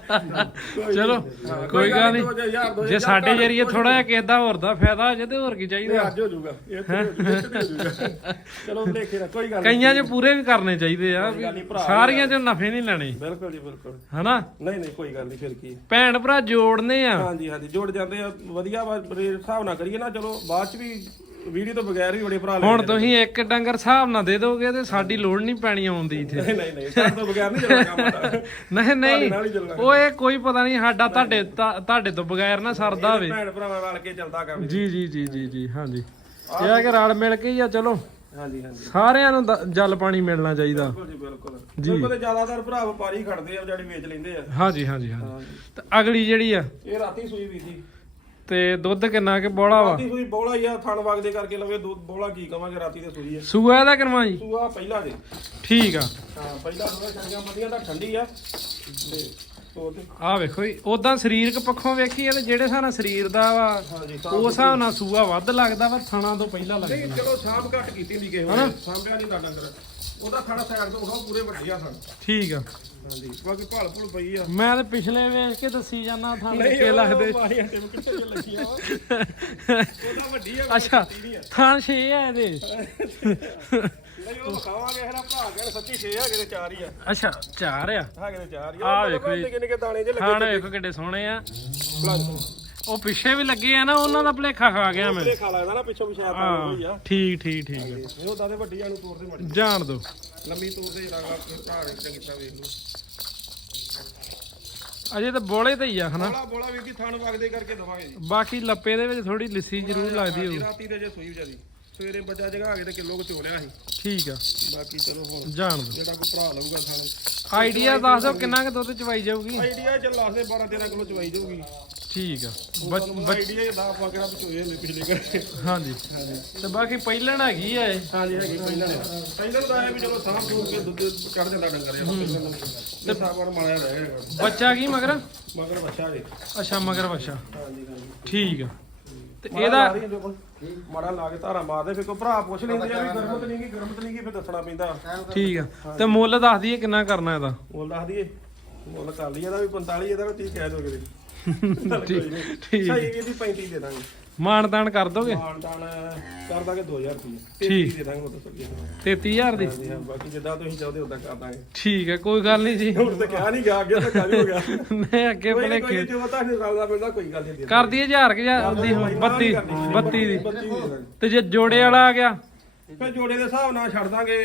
ਚਲੋ ਹਾਂ, ਕੋਈ ਗੱਲ ਦੋ ਹਜ਼ਾਰ, ਦੋ ਨਹੀਂ ਜੇ ਹਜ਼ਾਰ ਸਾਡੇ ਘੱਟ ਜਰੀਏ ਥੋੜਾ ਜਿਹਾ ਕਿਸੇ ਦਾ ਹੋਰ ਦਾ ਫਾਇਦਾ ਹੋ ਜੇ ਤੇ ਹੋਰ ਕੀ ਇਹ ਚਾਹੀਦਾ ਅੱਜ ਹੋ ਜਾਊਗਾ। ਇਹ ਤੇ ਹੋ ਜਾਊਗਾ, ਇਹ ਤੇ ਹੋ ਜਾਊਗਾ। ਚਲੋ ਭਲੇਖੇ ਦਾ ਕੋਈ ਗੱਲ ਕਈਆਂ 'ਚ ਪੂਰੇ ਵੀ ਕਰਨੇ ਚਾਹੀਦੇ ਆ ਵੀ ਸਾਰੀਆਂ 'ਚ ਨਫੇ ਨਹੀਂ ਲੈਣੇ। ਬਿਲਕੁਲ ਜੀ ਬਿਲਕੁਲ। ਹਨਾ? ਨਹੀਂ ਨਹੀਂ ਕੋਈ ਗੱਲ ਨਹੀਂ ਫਿਰ ਕੀ? ਭੈਣ ਭਰਾ ਜੋੜਨੇ ਆ। ਹਾਂਜੀ ਹਾਂਜੀ ਜੁੜ ਜਾਂਦੇ ਆ ਵਧੀਆ ਰੇਟ ਹਿਸਾਬ ਨਾਲ ਕਰੀਏ ਨਾ ਚਲੋ ਬਾਅਦ ਚ ਵੀ ਵੀਡੀਓ ਤੋਂ ਬਗੈਰ ਵੀ ਬੜੇ ਭਰਾ ਲੈ ਹੁਣ ਤੁਸੀਂ ਇੱਕ ਡੰਗਰ ਹਿਸਾਬ ਨਾਲ ਦੇ ਦੋਗੇ ਤੇ ਸਾਡੀ ਲੋੜ ਨਹੀਂ ਪੈਣੀ ਆਉਂਦੀ ਇੱਥੇ। ਨਹੀਂ ਨਹੀਂ ਨਹੀਂ ਸਾਡੇ ਤੋਂ ਬਗੈਰ ਨਹੀਂ ਚੱਲਣਾ ਕੰਮ। ਨਹੀਂ ਨਹੀਂ। ਇਹ ਕੋਈ ਪਤਾ ਨਹੀਂ ਸਾਡਾ ਤੁਹਾਡੇ ਤੁਹਾਡੇ ਤੋਂ ਬਗੈਰ ਨਾ ਸਰਦਾ ਹੋਵੇ। ਭੈਣ ਭਰਾਵਾਂ ਨਾਲ ਕੇ ਚੱਲਦਾ ਕੰਮ ਜੀ। ਜੀ ਜੀ ਜੀ ਜੀ ਹਾਂਜੀ। ਇਹ ਆ ਕਿ ਰਲ ਮਿਲ ਕੇ ਹੀ ਆ ਚਲੋ। ਹਾਂਜੀ ਹਾਂਜੀ। ਸਾਰਿਆਂ ਨੂੰ ਦ- ਜਲ ਪਾਣੀ ਮਿਲਣਾ ਚਾਹੀਦਾ। ਬਿਲਕੁਲ ਜੀ ਬਿਲਕੁਲ। ਜੀ। ਜ਼ਿਆਦਾਤਰ ਭਰਾ ਵਪਾਰੀ ਖੜਦੇ ਆ ਜਿਹੜੀ ਵੇਚ ਲੈਂਦੇ ਆ। ਹਾਂਜੀ ਹਾਂਜੀ ਹਾਂਜੀ। ਹਾਂਜੀ ਤੇ ਅਗਲੀ ਜਿਹੜੀ ਆ? ਇਹ ਰਾਤੀ ਸੂਈ ਵੀ ਜੀ ਤੇ ਦੁੱਧ ਕਿੰਨਾ ਕਿ ਬੋਲਾ ਵਾ? ਰਾਤੀ ਸੂਈ ਬੋਲਾ ਹੀ ਆ ਥਣ ਵਗਦੇ ਕਰਕੇ ਲਵੇ ਦੋ ਬੋਲਾ ਕੀ ਕਵਾਂਗੇ ਰਾਤੀ ਤੇ ਸੂਈ ਆ। ਸੂਆ ਇਹਦਾ ਕਿਨਵਾ ਜੀ? ਸੂਆ ਪਹਿਲਾ ਦੇ। ਠੀਕ ਆ। ਹਾਂ ਪਹਿਲਾ ਦੋਵੇਂ ਚੰਗੀਆਂ ਵਧੀਆ ਤਾਂ ਠੰਡੀ ਆ। ਤੇ ਆ ਵੇਖੋ ਜੀ ਉਦਾਂ ਸਰੀਰਕ ਪੱਖੋਂ ਵੇਖੀਏ ਤੇ ਜਿਹੜੇ ਨਾਲ ਸਰੀਰ ਦਾ ਵਾ ਉਸ ਹਿਸਾਬ ਨਾਲ ਸੂਆ ਵੱਧ ਲੱਗਦਾ ਵਾ ਥਣਾ ਤੋਂ ਪਹਿਲਾਂ ਨਹੀਂ ਲੱਗਦਾ ਚਲੋ ਸਾਂਭ ਘੱਟ ਕੀਤੀ ਨਹੀਂ ਕਿਸੇ? ਨੇ ਸਾਂਭਿਆ ਨਹੀਂ ਦਾ ਡੰਗਰ। ਉਹਦਾ ਥਣ ਸਾਈਡ ਤੋਂ ਵਿਖਾਓ ਪੂਰੇ ਵੱਡੇ ਆ ਥਣ। ਠੀਕ ਆ। ਹਾਂਜੀ ਬਾਕੀ ਭਾਲ ਭੁਲ ਪਈ ਆ। ਮੈਂ ਤੇ ਪਿਛਲੇ ਵੇਖ ਕੇ ਦੱਸੀ ਜਾਂਦਾ ਥਣ ਕੇ ਲੱਗਦੇ। ਕਿੱਥੇ ਜੇ ਉਹਦਾ ਵੱਡੀ ਆ ਅੱਛਾ ਆ। ਥਣ 6 ਆ ਇਹਦੇ। ਨਹੀਂ ਉਹ ਵਿਖਾਵਾਂਗੇ ਇਹਦਾ ਭਰਾ ਕਹਿੰਦੇ ਸੱਚੀ ਛੇ ਹੈਗੇ ਤੇ ਚਾਰ ਹੀ ਆ। ਅੱਛਾ ਚਾਰ ਆ? ਹੈਗੇ ਤੇ ਚਾਰ ਹੀ ਆਹ ਵੇਖੋ ਜੀ। ਨਿੱਕੇ ਨਿੱਕੇ ਦਾਣੇ ਜੇ ਥਣ ਲੱਗੇ ਵੇਖੋ ਕਿੱਡੇ ਸੋਹਣੇ ਆ। ਉਹ ਪਿੱਛੇ ਵੀ ਲੱਗੇ ਆ ਨਾ ਉਹਨਾਂ ਦਾ ਭਲੇਖਾ ਖਾ ਗਿਆ ਮੈਂ। ਤੇ ਖਾ ਲੱਗਦਾ ਨਾ ਪਿੱਛੋਂ ਪਿੱਛੇ ਆਪਾਂ ਹੋਈ ਆ। ਹਾਂ ਠੀਕ ਠੀਕ ਠੀਕ ਆ। ਇਹ ਤੇ ਵੱਡੀ ਨੂੰ ਤੋੜ ਦੇ ਮੜੀ ਜਾਣ ਦੋ। ਲੰਮੀ ਤੋੜ ਦੇ ਰੰਗਾ ਝਾੜ ਚੰਗੀ ਤਰ੍ਹਾਂ ਵੇਖ ਲਓ ਅਜੇ ਤਾਂ ਬੋਲੇ ਤੇ ਹੀ ਆ ਹਨਾ? ਬੋਲਾ ਬੋਲਾ ਵੀਰ ਜੀ ਥਣ ਵਗਦੇ ਕਰਕੇ ਦਵਾਂਗੇ ਬਾਕੀ ਲੱਪੇ ਦੇ ਵਿੱਚ ਥੋੜੀ ਲਿੱਸੀ ਜ਼ਰੂਰ ਲੱਗਦੀ ਹੋਊ। ਰਾਤੀ ਤੇ ਜੇ ਸੂਈ ਵਿਚਾਰੀ। ਸਵੇਰੇ ਬੱਚਾ ਜਗਾ ਕੇ ਤੇ ਕਿਲੋ ਕੁ ਚੋਲਿਆ ਸੀ। ਠੀਕ ਆ। ਬਾਕੀ ਚਲੋ ਹੁਣ ਜਾਣ ਦੋ ਜਿਹੜਾ ਕੋਈ ਭਰਾ ਲਊਗਾ ਥਣ ਆਈਡੀਆ ਦੱਸ ਦਿਓ ਕਿੰਨਾ ਕੁ ਦੁੱਧ ਚਵਾਈ ਜਾਊਗੀ। ਆਈਡੀਆ ਚ ਲਾਸਦੇ 12 13 ਕਿਲੋ ਚਵਾਈ ਜਾਊਗੀ। ਠੀਕ ਆ। ਤੁਹਾਨੂੰ ਆਈਡੀਆ ਦਾ ਆਪਾਂ ਕਿਹੜਾ ਵਿਚੋਏ ਹੁੰਦੇ ਪਿਛਲੇ ਕਰਕੇ ਹਾਂਜੀ। ਤੇ ਬਾਕੀ ਪਹਿਲਣ ਹੈਗੀ ਆ ਇਹ। ਹਾਂਜੀ ਹੈਗੀ ਪਹਿਲਾਂ ਨੇ ਪਹਿਲਾਂ ਤਾਂ ਆਇਆ ਵੀ ਚਲੋ ਸਾਹ ਫੂਕ ਕੇ ਦੁੱਧ ਚੜ ਜਾਂਦਾ ਡੰਗਰ ਇਹ ਪਹਿਲਾਂ ਨੂੰ ਤੇ ਸਾਬਰ ਮਾਰਿਆ ਰਹਿ ਗਿਆ ਬੱਚਾ ਕੀ ਮਗਰ? ਮਗਰ ਬੱਚਾ ਜੀ ਅੱਛਾ ਮਗਰ ਬੱਚਾ। ਹਾਂਜੀ ਹਾਂਜੀ। ਠੀਕ ਆ। ਤੇ ਇਹਦਾ ਇਹਦਾ ਮਾੜਾ ਲਾ ਕੇ ਧਾਰਾ ਮਾਰਦੇ ਫਿਰ ਕੋ ਭਰਾ ਪੁੱਛ ਲੈਂਦੇ ਆ ਵੀ ਗਰਮਤ ਨਹੀਂ ਕੀ ਗਰਮਤ ਨਹੀਂ ਕੀ ਫਿਰ ਦੱਸਣਾ ਪੈਂਦਾ। ਠੀਕ ਆ। ਤੇ ਮੁੱਲ ਦੱਸ ਦਈਏ ਕਿੰਨਾ ਕਰਨਾ ਇਹਦਾ? ਮੁੱਲ ਦੱਸ ਦਈਏ। ਮੁੱਲ ਕਰ ਲਈ ਇਹਦਾ ਵੀ 45 ਇਹਦਾ ਵੀ 30 ਕਹਿ ਦੋਗੇ ਜੀ ਠੀਕ ਠੀਕ। ਸਹੀ ਇਹਦੀ 35 ਦੇ ਦਾਂਗੇ। ਤਾਣ ਕਰ ਦੋਗੇ? ਮਾਨ ਤਾਨ ਕਰ ਦਾਂਗੇ 2000 ਰੁਪਏ ਠੀਕ। ਦੇ ਦਾਂਗੇ ਕੀ 33000 ਦੀ? ਬਾਕੀ ਜਿੱਦਾਂ ਤੁਸੀਂ ਚਾਹਦੇ ਉਦਾਂ ਕਰ ਦਾਂਗੇ। ਠੀਕ ਹੈ ਕੋਈ ਗੱਲ ਨਹੀਂ ਜੀ। ਹੁਣ ਤਾਂ ਕਿਹਾ ਨਹੀਂ ਗਿਆ ਅੱਗੇ ਤਾਂ ਗੱਲ ਹੋ ਗਿਆ। ਮੈਂ ਅੱਗੇ ਜੋ ਪਤਾ ਨਹੀਂ ਰਲਦਾ ਮਿਲਦਾ ਕੋਈ ਗੱਲ ਨਹੀਂ ਕਰ ਦਈਏ 1000 ਕਿ ਜਾਂ ਦੀ 32 32 ਦੀ। 32 ਦੇ ਦਾਂਗੇ ਤੇ ਜੇ ਜੋੜੇ ਵਾਲਾ ਆ ਗਿਆ? ਫਿਰ ਜੋੜੇ ਦੇ ਹਿਸਾਬ ਨਾਲ ਛੱਡ ਦਾਂਗੇ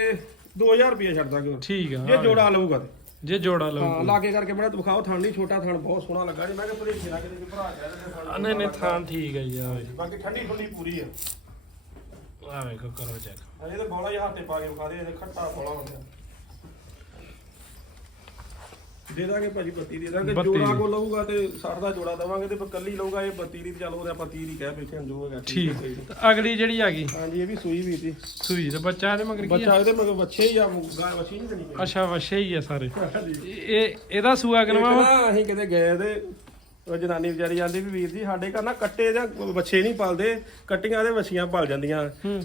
2000 ਰੁਪਏ ਛੱਡ ਦਾਂਗੇ। ਠੀਕ ਆ ਜੇ ਜੋੜਾ ਲਊਗਾ ਤੇ। ਜੇ ਜੋੜਾ ਲਓ ਹਾਂ ਲਾਗੇ ਕਰਕੇ ਬੜਾ ਵਿਖਾਓ ਥਣ ਨਹੀਂ ਛੋਟਾ ਥਣ ਬਹੁਤ ਸੋਹਣਾ ਲੱਗਾ ਜੀ। ਮੈਂ ਕਿਹਾ ਪੂਰੇ ਖੇਰਾ ਕਿਤੇ ਭਰਾ ਕਹਿ ਦਿੰਦੇ ਥਣ ਨਹੀਂ ਨਹੀਂ ਥਾਂ ਠੀਕ ਹੈ ਜੀ ਆ ਬਾਕੀ ਠੰਡੀ ਠੁੰਡੀ ਪੂਰੀ ਆ। ਆ ਵੇਖੋ ਕਰੋ ਚੈੱਕ ਅਜੇ ਤਾਂ ਬੋਲਾ ਜਿਹਾ ਹੱਥੇ ਪਾ ਕੇ ਵਿਖਾ ਦੇ ਇਹ ਖੱਟਾ ਬੋਲਾ ਹੁੰਦਾ ਦੇ ਦਾਂਗੇ ਭਾਜੀ 32 ਦੇ ਦਾਂਗੇ। 32 ਜੋੜਾ ਕੋ ਲਊਗਾ ਤੇ 60 ਦਾ ਜੋੜਾ ਦਵਾਂਗੇ ਤੇ ਕੱਲੀ ਲਊਗਾ ਇਹ 32 ਦੀ ਚੱਲ ਉਹਦੇ ਆਪਾਂ 30 ਦੀ ਕਹਿ ਬੈਠੇ ਹਾਂ ਜੋ ਹੈਗਾ ਠੀਕ। ਤੇ ਅਗਲੀ ਜਿਹੜੀ ਆ ਗਈ। ਹਾਂਜੀ ਇਹ ਵੀ ਸੂਈ ਵੀ ਸੀ। ਸੂਈ ਤੇ ਬੱਚਾ ਇਹਦੇ ਮਗਰ ਕੀ ਬੱਚਾ ਇਹਦੇ ਮਗਰ ਬੱਚੇ ਹੀ ਆ ਗਾਂ ਵਛੀ ਨਹੀਂ ਅੱਛਾ ਵਛੇ ਹੀ ਆ ਸਾਰੇ। ਇਹ ਇਹਦਾ ਸੂਆ ਕਿਨਵਾ ਵਾ ਨਾ ਅਸੀਂ ਕਿਤੇ ਗਏ ਤੇ ਉਹ ਜਨਾਨੀ ਵਿਚਾਰੀ ਆਂਦੀ ਵੀ ਵੀਰ ਜੀ ਸਾਡੇ ਘਰ ਨਾ ਕੱਟੇ ਜਾਂ ਬੱਚੇ ਨਹੀਂ ਪਾਲਦੇ ਕੱਟੀਆਂ ਦੇ ਵਛੀਆਂ ਪਲ ਜਾਂਦੀਆਂ।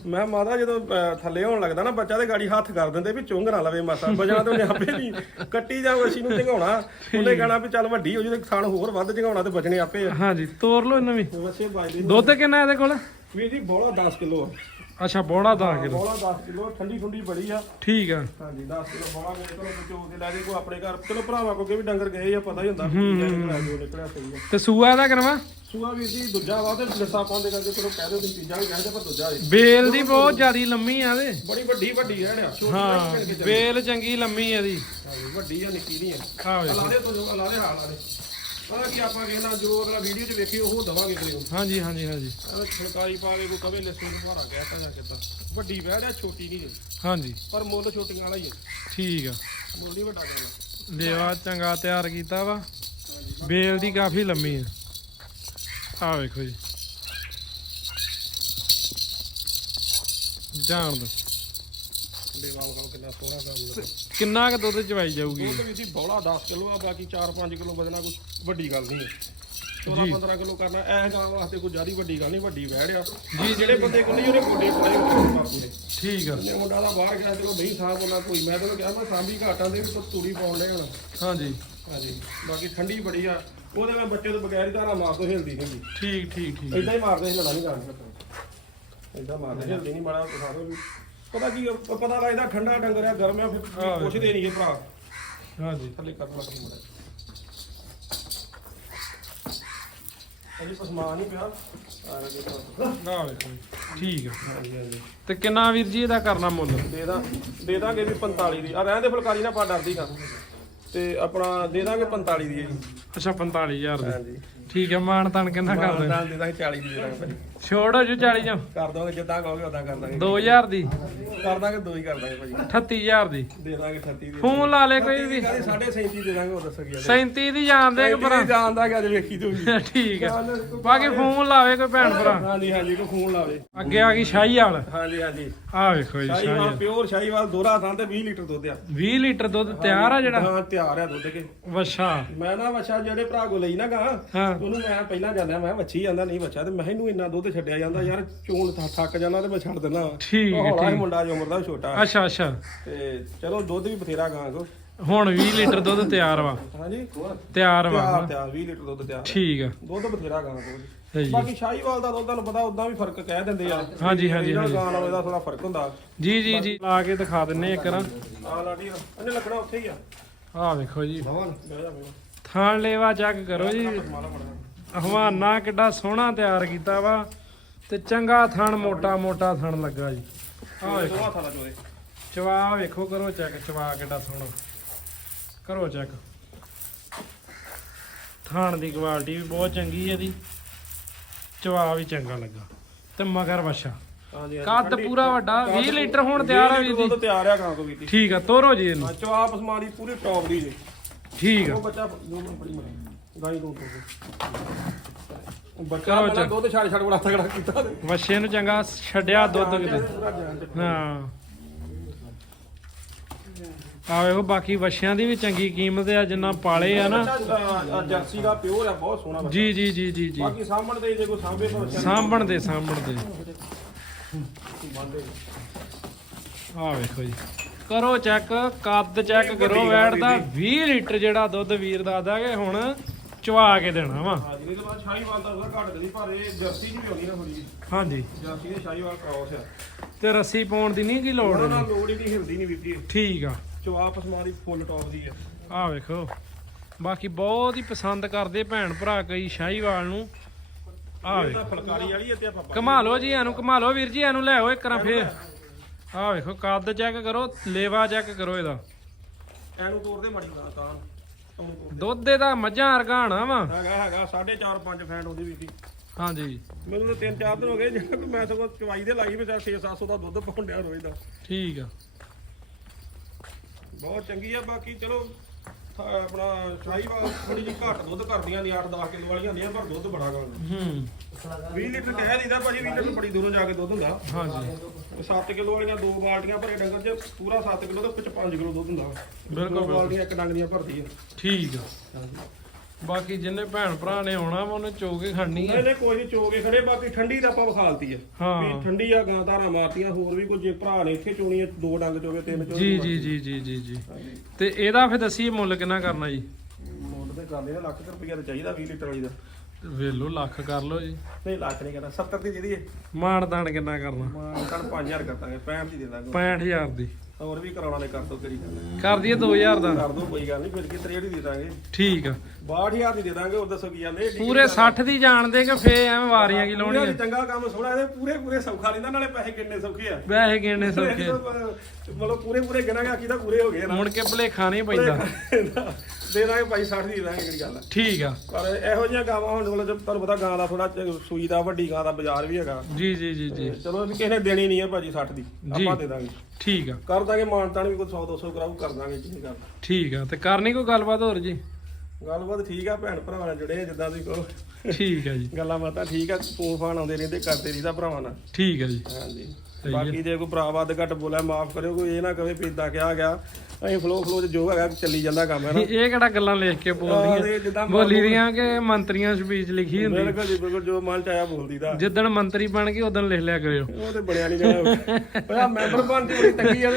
ਮੈਂ ਮਾਤਾ ਜਦੋਂ ਅਹ, ਥੱਲੇ ਹੋਣ ਲੱਗਦਾ ਨਾ ਬੱਚਾ ਤੇ ਗਾੜੀ ਹੱਥ ਕਰ ਦਿੰਦੇ ਵੀ ਚੁੰਗ ਨਾ ਲਵੇ ਮਾਸਾ ਬਜਣਾ ਤੇ ਉਹਨੇ ਆਪੇ ਨਹੀਂ ਕੱਟੀ ਜਾਂ ਵਛੀ ਨੂੰ ਝੰਗਾਉਣਾ ਉਹਨੇ ਕਹਣਾ ਵੀ ਚੱਲ ਵੱਡੀ ਹੋ ਜੂ ਤੇ ਖਾਣ ਹੋਰ ਵੱਧ ਝੰਗਾਉਣਾ ਤੇ ਬਚਣੇ ਆਪੇ। ਆ ਹਾਂਜੀ ਤੋਰ ਲਓ ਇਹਨੂੰ ਵੀ। ਵਛੇ ਬਾਜਦੇ ਦੁੱਧ ਕਿੰਨਾ ਇਹਦੇ ਕੋਲ? ਵੀਰ ਜੀ ਬੋਲਾ 10 ਕਿਲੋ ਅੱਛਾ ਬੋੜਾ 10 ਕਿਲੋ। ਬੋਲਾ 10 ਕਿਲੋ ਠੰਡੀ ਠੰਡੀ ਬੜੀ ਆ। ਠੀਕ ਆ। ਹਾਂਜੀ 10 ਕਿਲੋ ਬੋਲਾ ਮੇਰੇ ਕੋਲ ਬਚੋ ਕੇ ਲੈ ਜੇ ਕੋ ਆਪਣੇ ਘਰ। ਚਲੋ ਭਰਾਵਾਂ ਕੋਲ ਵੀ ਡੰਗਰ ਗਏ ਆ ਪਤਾ ਹੀ ਹੁੰਦਾ ਕੀ ਜੋ ਨਿਕਲਿਆ ਸਹੀ ਆ। ਤੇ ਸੂਆ ਇਹਦਾ ਕਿਨਵਾ ਸੂਆ ਵੀ ਜੀ ਦੂਜਾ ਵਾ ਤੇ ਲੱਸਾ ਪਾਉਂਦੇ ਕਰਕੇ ਚਲੋ ਕਹਿ ਤੁਸੀਂ ਤੀਜਾ ਵੀ ਕਹਿੰਦੇ ਪਰ ਦੂਜਾ ਹੈ ਬੇਲ ਦੀ ਬਹੁਤ ਜ਼ਿਆਦੀ ਲੰਮੀ ਆ ਇਹਦੇ ਬੜੀ ਵੱਡੀ ਵੱਡੀ ਹੈ ਛੋਟੀ ਹਾਂ ਕੇ ਬੇਲ ਚੰਗੀ। ਲੰਮੀ ਆ ਚੱਲਦੀ। ਵੱਡੀ ਆ ਨਿੱਕੀ ਨਹੀਂ ਆ। ਆ ਦੇ ਤੋਂ ਜੋ ਅਲਾ ਦੇ ਹਾਲ ਵਾਲੇ ਪਤਾ ਕੀ ਆਪਾਂ ਕਹਿੰਦਾ ਜੋ ਅਗਲਾ ਵੀਡੀਓ 'ਚ ਵੇਖੀ ਉਹ ਦਵਾਂਗੇ ਕਰਿਓ ਹਾਂਜੀ ਹਾਂਜੀ ਹਾਂਜੀ। ਐਵੇਂ ਸਰਕਾਰੀ ਪਾ ਕੇ ਕੋਈ ਕਵੇ ਲੱਸੀ ਨੂੰ ਭਾਰਾ ਕਹਿਤਾ ਜਾਂ ਕਿੱਦਾਂ। ਵੱਡੀ ਵਹਿੜ ਆ ਛੋਟੀ ਨਹੀਂ ਜੀ। ਹਾਂਜੀ। ਪਰ ਮੁੱਲ ਛੋਟੀਆਂ ਵਾਲਾ ਹੀ ਹੈ ਠੀਕ ਆ। ਮੁੱਲ ਨਹੀਂ ਵੱਡਾ ਕਰਨਾ ਲੇਵਾ ਚੰਗਾ ਤਿਆਰ ਕੀਤਾ ਵਾ। ਬੇਲ ਦੀ ਕਾਫੀ ਲੰਮੀ ਆ। ਆ ਵੇਖੋ ਜੀ। ਜਾਣ ਦੋ ਉਹ ਕਿੰਨਾ ਸੋਹਣਾ ਕੰਮ ਦਾ ਕਿੰਨਾ ਕੁ ਦੁੱਧ ਚਵਾਈ ਜਾਊਗੀ? ਦੁੱਧ ਵੀ ਜੀ ਬੌਲਾ 10 ਕਿਲੋ ਆ ਬਾਕੀ 4-5 ਕਿਲੋ ਵਧਣਾ ਕੋਈ ਵੱਡੀ ਗੱਲ ਨਹੀਂ ਹੈ। 14-15 ਕਿਲੋ ਕਰਨਾ ਇਹ ਗਾਂ ਵਾਸਤੇ ਕੋਈ ਜ਼ਿਆਦਾ ਵੱਡੀ ਗੱਲ ਨਹੀਂ ਵੱਡੀ ਵਹਿੜ ਆ। ਜੀ ਜਿਹੜੇ ਬੰਦੇ ਕੋਲ ਨਹੀਂ ਉਹਨੇ ਗੋਡੇ ਪਾਏ ਹੋਏ ਬਾਪੂ ਨੇ ਠੀਕ ਆ। ਉਹਨੇ ਮੁੰਡਾ ਦਾ ਬਾਹਰ ਗਿਆ ਚਲੋ ਨਹੀਂ ਸਾਹ ਬੋਲਾ ਕੋਈ। ਮੈਂ ਤੈਨੂੰ ਕਿਹਾ ਮੈਂ ਸਾਂਭੀ ਘਾਟਾਂ ਦੇ ਵੀ ਤੂੰ ਤੂੜੀ ਪਾਉਣ ਲੈ ਹੁਣ ਹਾਂਜੀ। ਹਾਂਜੀ। ਬਾਕੀ ਠੰਡੀ ਬੜੀ ਆ। ਉਹਦੇ ਨਾਲ ਬੱਚੇ ਤੋਂ ਬਗੈਰ ਹੀ ਧਾਰਾ ਮਾਰ ਦੋ ਹਿਲਦੀ। ਨਹੀਂ ਠੀਕ ਠੀਕ ਠੀਕ। ਇਦਾਂ ਹੀ ਮਾਰਦੇ ਸੀ ਲੜਾ ਨਹੀਂ ਕਰਦੇ ਇਦਾਂ ਮਾਰਦੇ ਹਿਲਦੀ ਨਹੀਂ ਮਾੜਾ ਸਾਰੇ ਵੀ। ਪਤਾ ਕੀ ਆ, ਪ- ਪਤਾ ਲੱਗਦਾ ਠੰਡਾ ਡੰਗਰ ਆ ਗਰਮ ਆ ਫਿਰ ਹਾਂ। ਪੁੱਛਦੇ ਨਹੀਂ ਇਹ ਭਰਾ। ਹਾਂਜੀ ਥੱਲੇ ਕਰ ਲੱਗ ਮੁੰਡਾ ਅਜੀ ਪਸਮਾਨ ਨਹੀਂ ਪਿਆ। ਆ ਰਹੇ ਦੇਖੋ। ਆ ਵੇਖੋ ਜੀ। ਠੀਕ ਆ। ਹਾਂਜੀ ਹਾਂਜੀ। ਤੇ ਕਿੰਨਾ ਵੀਰ ਜੀ ਇਹਦਾ ਕਰਨਾ ਮੁੱਲ? ਦੇ ਦਾਂ ਦੇ ਦਾਂਗੇ ਵੀ 45 ਦੀ। ਆ ਰਹਿਣ ਦੇ ਫੁਲਕਾਰੀ ਨਾ ਪਾ ਡਰਦੀ ਕਾ ਤੇ ਆਪਣਾ ਦੇ ਦਾਂਗੇ 45 ਦੀ ਹੈ ਜੀ। ਅੱਛਾ 45000 ਦੀ। ਹਾਂਜੀ। ਠੀਕ ਹੈ ਮਾਨ ਤਾਨ ਕਿੰਨਾ ਕਰ ਦੇ ਨਾਲ ਦੇ ਦਾਂਗੇ 40 ਦੀ ਦਾਂਗੇ ਭਾਜੀ। ਛੋੜ ਜੂ 40 ਚੋਂ। ਕਰ ਦੋਗੇ ਜਿੱਦਾਂ ਕਹੋਗੇ ਉਦਾਂ ਕਰ ਦਾਂਗੇ। 2000 ਦੀ। ਕਰ ਦਾਂਗੇ ਦੋ ਹੀ ਕਰ ਦਾਂਗੇ ਭਾਜੀ। 38000 ਦੀ। ਦੇ ਦਾਂਗੇ 38 ਦੀ। ਫੋਨ ਲਾ ਲੈ ਕੋਈ ਵੀ। ਕਹਿੰਦੇ 37 ਦੇ ਦਾਂਗੇ ਉਹ ਦੱਸੋ ਕੀ 37 ਦੀ ਜਾਣਦੇ ਕਿ ਭਰਾ। ਜਾਣਦਾ ਕਿ ਅੱਜ ਵੇਖੀ ਤੂੰ ਠੀਕ ਹੈ ਬਾਕੀ ਫੋਨ ਲਾਵੇ ਕੋਈ ਭੈਣ ਭਰਾ। ਹਾਂਜੀ ਹਾਂਜੀ ਕੋ ਫੋਨ ਲਾਵੇ। ਅੱਗੇ ਆ ਗਈ ਸ਼ਾਹੀ ਵਾਲ। ਹਾਂਜੀ ਹਾਂਜੀ। ਆ ਵੇਖੋ ਜੀ ਸ਼ਾਹੀ ਸ਼ਾਹੀਵਾਲ ਪਿਓਰ ਸ਼ਾਹੀਵਾਲ ਦੋਰਾ ਥਾਂ ਤੇ 20 ਲੀਟਰ ਦੁੱਧ ਆ। 20 ਲੀਟਰ ਦੁੱਧ ਤਿਆਰ ਆ ਜਿਹੜਾ? ਹਾਂ ਤਿਆਰ ਆ ਦੁੱਧ ਕੇ। ਵਛਾ ਮੈਂ ਨਾ ਵਛਾ ਜਿਹੜੇ ਭਰਾ ਕੋ ਲਈ ਨਾ ਗਾ ਉਹਨੂੰ ਮੈਂ ਪਹਿਲਾਂ ਜਾਂਦਾ ਮੈਂ ਵੱਛੀ ਜਾਂਦਾ ਨਹੀਂ ਵੱਛਾ ਤੇ ਮੈਂ ਇਹਨੂੰ ਇੰਨਾ ਦੁੱਧ ਛੱਡਿਆ ਜਾਂਦਾ ਯਾਰ ਚੋਣ ਥ- ਥੱਕ ਜਾਂਦਾ ਤੇ ਮੈਂ ਛੱਡ ਦਿੰਦਾ। ਠੀਕ ਹੈ ਹੌਲਾ ਹੀ ਮੁੰਡਾ ਜੋ ਉਮਰ ਦਾ ਛੋਟਾ। ਅੱਛਾ ਅੱਛਾ। ਤੇ ਚਲੋ ਦੁੱਧ ਵੀ ਬਥੇਰਾ ਗਾਂ ਕੋ ਹੁਣ 20 ਲੀਟਰ ਦੁੱਧ ਤਿਆਰ ਵਾ। ਹਾਂਜੀ? ਤਿਆਰ ਵਾ ਤਿਆਰ ਤਿਆਰ 20 ਲੀਟਰ ਦੁੱਧ ਤਿਆਰ। ਠੀਕ ਆ। ਦੁੱਧ ਬਥੇਰਾ ਗਾਂ ਕੋ ਸਹੀ ਹੈ। ਬਾਕੀ ਸ਼ਾਹੀਵਾਲ ਦਾ ਦੁੱਧ ਤੁਹਾਨੂੰ ਪਤਾ ਉਦਾਂ ਵੀ ਫ਼ਰਕ ਕਹਿ ਦਿੰਦੇ ਆ। ਹਾਂਜੀ, ਹਾਂਜੀ, ਹਾਂਜੀ। ਗਾਂ ਨਾਲੋਂ ਇਹਦਾ ਥੋੜਾ ਫ਼ਰਕ ਹੁੰਦਾ। ਜੀ ਜੀ ਜੀ। ਲਾ ਕੇ ਦਿਖਾ ਦਿੰਨੇ ਇੱਕ ਨਾ ਆ। ਲਾਡੀ ਇਹਨੇ ਲੱਗਣਾ ਉੱਥੇ ਹੀ ਆ। ਆ ਵੇਖੋ ਜੀ। ਬਹਿ ਜਾ ਬਹਿ ਥਾਣ ਲੈਵਾ ਚੈੱਕ ਕਰੋ ਜੀ। ਜਾ ਮਾਲਾ ਮੜਾ ਹਵਾਨਾ ਕਿੱਡਾ ਸੋਹਣਾ ਤਿਆਰ ਕੀਤਾ ਵਾ ਤੇ ਚੰਗਾ ਥਣ ਮੋਟਾ ਮੋਟਾ ਥਣ ਲੱਗਾ ਜੀ। ਆ ਵੇਖੋ। ਚੋਦੇ ਚਵਾ ਵੇਖੋ ਕਰੋ ਚੈੱਕ ਚਵਾ ਕਿੱਡਾ ਸੋਹਣਾ। ਕਰੋ ਚੈੱਕ। ਥਾਣ ਦੀ ਕੁਆਲਿਟੀ ਵੀ ਬਹੁਤ ਚੰਗੀ ਹੈ ਇਹਦੀ। ਚਵਾ ਵੀ ਚੰਗਾ ਲੱਗਾ। ਤੇ ਮਗਰ ਵਛਾ। ਕੱਦ ਪੂਰਾ ਵੱਡਾ। 20 ਲੀਟਰ ਹੁਣ ਤਿਆਰ ਵੀਰ ਜੀ। ਦੁੱਧ ਤਿਆਰ ਆ ਗਾਂ ਕੋ ਵੀ ਠੀਕ ਆ ਤੋਰੋ ਜੀ ਇਹਨੂੰ। ਚਵਾਪ ਸਮਾਰੀ ਪੂਰੀ ਟੌਪ ਦੀ ਜੀ। ਠੀਕ ਆ। ਉਹ ਬੱਚਾ ਬੜੀ ਮਰੀ ਗਾਈ ਦੋ ਉਹ ਬੱਚਾ ਕਰੋ ਪਹਿਲਾਂ ਚੱਲ। ਦੁੱਧ ਛਾੜ ਛਾੜ ਬੜਾ ਤਗੜਾ ਕੀਤਾ ਤੇ ਵਛੇ ਨੂੰ ਚੰਗਾ ਛੱਡਿਆ ਦੁੱਧ ਕਿਤੇ। ਪੂਰਾ ਜਾਨ ਤੇ ਹਾਂ। ਆ ਵੇਖੋ ਬਾਕੀ ਵਛਿਆਂ ਦੀ ਵੀ ਚੰਗੀ ਕੀਮਤ ਆ ਜਿੰਨਾ ਪਾਲੇ ਆ ਨਾ। ਬੱਚਾ, ਅ, ਅ, ਜਰਸੀ ਦਾ ਪਿਓਰ ਆ ਬਹੁਤ ਸੋਹਣਾ ਬੱਚਾ। ਜੀ ਜੀ ਜੀ ਜੀ ਜੀ। ਬਾਕੀ ਸਾਹਮਣ ਦੇ ਜੇ ਕੋਈ ਸਾਹਮਣੇ ਤੋਂ ਬੱਚਾ। ਸਾਂਭਣ ਦੇ ਸਾਂਭਣ ਦੇ। ਬੰਦੇ ਆ ਵੇਖੋ ਜੀ। ਕਰੋ ਚੈੱਕ ਕੱਦ ਚੈੱਕ ਕਰੋ ਵੈਟ ਦਾ 20 ਲੀਟਰ ਜਿਹੜਾ ਦੁੱਧ ਵੀਰ ਦੱਸਦਾ ਕਿ ਹੁਣ ਚਵਾ ਕੇ ਦੇਣਾ ਵਾ। ਹਾਂ ਜੀ ਇਹਦੇ ਬਾਅਦ ਸ਼ਾਹੀਵਾਲ ਦਾ ਉਹਦਾ ਘੱਟ ਗਈ ਪਰ ਇਹ ਜਰਸੀ ਦੀ ਵੀ ਆਉਂਦੀ ਨਾ ਥੋੜੀ ਹਾਂਜੀ। ਜਰਸੀ ਦੇ ਸ਼ਾਹੀਵਾਲ ਕ੍ਰਾਸ ਆ। ਤੇ ਰੱਸੀ ਪਾਉਣ ਦੀ ਨਹੀਂ ਕੀ ਲੋੜ ਉਹਨਾਂ ਨਾਲ ਲੋੜ ਹੀ ਨਹੀਂ ਹਿਲਦੀ ਨਹੀਂ ਵੀਤੀ ਠੀਕ ਆ। ਚਵਾਪ ਸਮਾਰੀ ਫੁੱਲ ਟੌਪ ਦੀ ਆ। ਆ ਵੇਖੋ। ਬਾਕੀ ਬਹੁਤ ਹੀ ਪਸੰਦ ਕਰਦੇ ਭੈਣ ਭਰਾ ਕਈ ਸ਼ਾਹੀਵਾਲ ਨੂੰ। ਆ ਇਹ ਤਾਂ ਫਲਕਾਰੀ ਵਾਲੀ ਹੈ ਤੇ ਆਪਾਂ ਕਮਾ ਲਓ ਜੀ ਇਹਨੂੰ ਕਮਾ ਲਓ ਵੀਰ ਜੀ ਇਹਨੂੰ ਲੈ ਆਓ ਇੱਕ ਰਾਂ ਫੇਰ। ਆ ਵੇਖੋ ਕੱਦ ਚੈੱਕ ਕਰੋ ਲੇਵਾ ਚੈੱਕ ਕਰੋ ਇਹਦਾ। ਐਨੂੰ ਤੋੜਦੇ ਮਾੜੀ ਨਾ ਤਾਂ। ਤੋੜ ਦੁੱਧ ਇਹਦਾ ਮੱਝਾਂ ਵਰਗਾਣਾ ਵਾ। ਹੈਗਾ ਹੈਗਾ 4.5 5 ਫੈਂਟ ਉਹਦੀ ਵੀ। ਸੀ ਹਾਂਜੀ। ਮੈਨੂੰ ਤਾਂ ਤਿੰਨ ਚਾਰ ਦਿਨ ਹੋ ਗਏ ਜਿਹੜਾ ਕਿ ਮੈਂ ਸਗੋਂ ਚਵਾਈ ਦੇ ਲਾਈ ਵੀ 6 700 ਦਾ ਦੁੱਧ ਪਾਉਣ ਡਿਆ ਰੋਜ਼ ਦਾ। ਠੀਕ ਆ। ਬਹੁਤ ਚੰਗੀ ਆ ਬਾਕੀ ਚਲੋ ਥਾ- ਆਪਣਾ ਸ਼ਾਹੀਵਾਲ ਥੋੜੀ ਜਿਹੀ ਘੱਟ ਦੁੱਧ ਕਰਦੀਆਂ ਨੇ 8-10 ਕਿਲੋ ਵਾਲੀਆਂ ਹੁੰਦੀਆਂ ਪਰ ਦੁੱਧ ਬੜਾ ਗਾਉਂਦਾ ਹੂੰ। 20 ਲੀਟਰ ਕਹਿ ਦਿੰਦਾ ਭਾਜੀ 20 ਲੀਟਰ ਬੜੀ ਦੂਰੋਂ ਜਾ ਕੇ ਦੁੱਧ ਹੁੰਦਾ। ਹਾਂਜੀ। 7 ਕਿਲੋ ਵਾਲੀਆਂ ਦੋ ਬਾਲਟੀਆਂ ਭਰੇ ਡੰਗਰ 'ਚ ਪੂਰਾ 7 ਕਿਲੋ ਤੇ 5 ਕਿਲੋ ਦੁੱਧ ਹੁੰਦਾ ਬਿਲਕੁਲ, ਦੋ ਬਾਲਟੀਆਂ ਇੱਕ ਡੰਗ ਦੀਆਂ ਭਰਦੀ ਆ। ਠੀਕ ਆ। ਬਾਕੀ ਜਿੰਨੇ ਭੈਣ ਭਰਾ ਨੇ ਆਉਣਾ ਵਾ ਉਹਨੇ ਚੋ ਕੇ ਖੜਨੀ ਆ। ਨਹੀਂ ਕੋਈ ਨਹੀਂ ਚੋਗੇ ਖੜੇ ਬਾਕੀ ਠੰਡੀ ਦਾ ਆਪਾਂ ਵਿਖਾਲਤੀ ਆ। ਹਾਂ। ਵੀ ਠੰਡੀ ਆ ਗਾਂ ਧਾਰਾਂ ਮਾਰਤੀਆਂ ਹੋਰ ਵੀ ਕੋਈ ਜੇ ਭਰਾ ਨੇ ਇੱਥੇ ਚੋਣੀ ਆ ਦੋ ਡੰਗ ਚੋਗੇ ਤਿੰਨ ਚੋਗੇ। ਜੀ ਜੀ ਜੀ ਜੀ ਜੀ ਜੀ। ਤੇ ਇਹਦਾ ਫਿਰ ਦੱਸੀਏ ਮੁੱਲ ਕਿੰਨਾ ਕਰਨਾ ਜੀ? ਮੋਟ ਤੇ ਕਰਦੇ ਨੇ ਲੱਖ ਕੁ ਰੁਪਈਆ ਤੇ ਚਾਹੀਦਾ 20 ਲੀਟਰ ਵਾਲੀ ਦਾ। ਵੇਲੋ ਲੱਖ ਕਰ ਲਓ ਜੀ। ਨਹੀਂ ਲੱਖ ਨਹੀਂ ਕਰਨਾ 70 ਦੀ ਜਿਹਦੀ ਹੈ। ਮਾਣ ਤਾਣ ਕਿੰਨਾ ਕਰਨਾ? ਮਾਂ ਕੱਲ 5000 ਕਰਦਾਂਗੇ 65 ਦੀ ਦੇ ਦਾਂਗੇ। 65000 ਦੀ। ਹੋਰ ਵੀ ਕਰਾਉਣਾ ਨੇ ਕਰ ਦੋ ਕਿਹੜੀ ਗੱਲ। ਕਰ ਦਈਏ 2000 ਦਾ। ਕਰ ਦੋ ਕੋਈ ਗੱਲ ਨਹੀਂ ਫਿਰ ਕੀ 63 ਦੀ ਦੇ ਦਾਂਗੇ। ਠੀਕ ਆ। 62000 ਦੀ ਦੇ ਦਾਂਗੇ ਹੋਰ ਦੱਸੋ ਕੀ ਜਾਂਦੇ ਪੂਰੇ 60 ਦੀ ਜਾਣਦੇ ਕਿ ਫੇ ਐਵੇਂ ਵਾਰੀਆਂ ਕੀ ਲਾਉਣੀਆਂ। ਚੰਗਾ ਕੰਮ ਸੋਹਣਾ ਇਹਦੇ ਪੂਰੇ ਪੂਰੇ ਸੌਖਾ ਲੈਂਦਾ ਨਾਲੇ ਪੈਸੇ ਕਿੰਨੇ ਸੌਖੇ ਆ। ਵੈਸੇ ਗਿਣਨੇ ਸੌਖੇ। ਮਤਲਬ ਪੂਰੇ ਪੂਰੇ ਗਿਣਾਗਾ ਕਿਦਾ ਪੂਰੇ ਹੋ ਗਏ ਨਾ। ਮੁੜ ਕੇ ਭਲੇਖਾ ਨਹੀਂ ਪੈਂਦਾ। ਦੇ ਦਾਂਗੇ ਭਾਈ 60 ਦੀ ਦੇ ਦਾਂਗੇ ਕਿਹੜੀ ਗੱਲ ਠੀਕ ਆ। ਪਰ ਇਹੋ ਜਿਹੀਆਂ ਗਾਵਾਂ ਹੁਣ ਮਤਲਬ ਤੁਹਾਨੂੰ ਪਤਾ ਗਾਂ ਦਾ ਥੋੜਾ ਸੂਈ ਦਾ ਵੱਡੀ ਗਾਂ ਦਾ ਬਾਜ਼ਾਰ ਵੀ ਹੈਗਾ। ਜੀ ਜੀ ਜੀ ਜੀ। ਚਲੋ ਕਿਸੇ ਨੇ ਦੇਣੀ ਨਹੀਂ ਹੈ ਭਾਜੀ 60 ਦੀ। ਆਪਾਂ ਦੇ ਦਾਂਗੇ। ਠੀਕ ਆ। ਕਰ ਦਾਂਗੇ ਮਾਨਤਾਨ ਵੀ ਕੋਈ 100 200 ਕਰਾਉ ਕਰ ਦਾਂਗੇ ਕੀ ਗੱਲ ਠੀਕ ਆ ਤੇ ਕਰਨੀ ਕੋਈ ਗੱਲਬਾਤ ਹੋਰ ਜੀ? ਗੱਲਬਾਤ ਠੀਕ ਆ ਭੈਣ ਭਰਾਵਾਂ ਨਾਲ ਜੁੜੇ ਆ ਜਿੱਦਾਂ ਤੁਸੀਂ ਕਹੋ। ਠੀਕ ਆ ਜੀ। ਗੱਲਾਂ ਬਾਤਾਂ ਠੀਕ ਆ ਫੋਨ ਫਾਨ ਆਉਂਦੇ ਰਹਿੰਦੇ ਕਰਦੇ ਰਹੀਦਾ ਭਰਾਵਾਂ ਨਾਲ। ਠੀਕ ਆ ਜੀ। ਹਾਂਜੀ। ਬਾਕੀ ਜੇ ਕੋਈ ਭਰਾ ਵੱਧ ਘੱਟ ਬੋਲਿਆ ਮਾਫ ਕਰਿਓ ਕੋਈ ਇਹ ਨਾ ਕਵੇ ਵੀ ਇਦਾਂ ਕਿਹਾ ਗਿਆ ਅਸੀਂ ਫਲੋ ਫਲੋ ਚ ਜੋ ਹੈਗਾ ਚੱਲੀ ਜਾਂਦਾ ਕੰਮ ਹੈ ਨਾ? ਇਹ ਕਿਹੜਾ ਗੱਲਾਂ ਲਿਖ ਕੇ ਬੋਲਦੀਆਂ? ਤੇ ਬੋਲੀ ਦੀਆਂ ਕਿ ਮੰਤਰੀਆਂ ਸਪੀਚ ਲਿਖੀ ਹੁੰਦੀ? ਬਿਲਕੁਲ ਜੀ ਬਿਲਕੁਲ ਜੋ ਮਨ ਚ ਆਇਆ ਬੋਲਦੀ ਦਾ। ਜਿੱਦਣ ਮੰਤਰੀ ਬਣ ਗਏ ਉਦੋਂ ਲਿਖ ਲਿਆ ਕਰਿਓ। ਉਹ ਤੇ ਬਣਿਆ ਨਹੀਂ ਜਾਣਾ ਪਹਿਲਾਂ ਮੈਂਬਰ ਬਣ ਕੇ ਬੜੀ ਤੰਗੀ ਆ।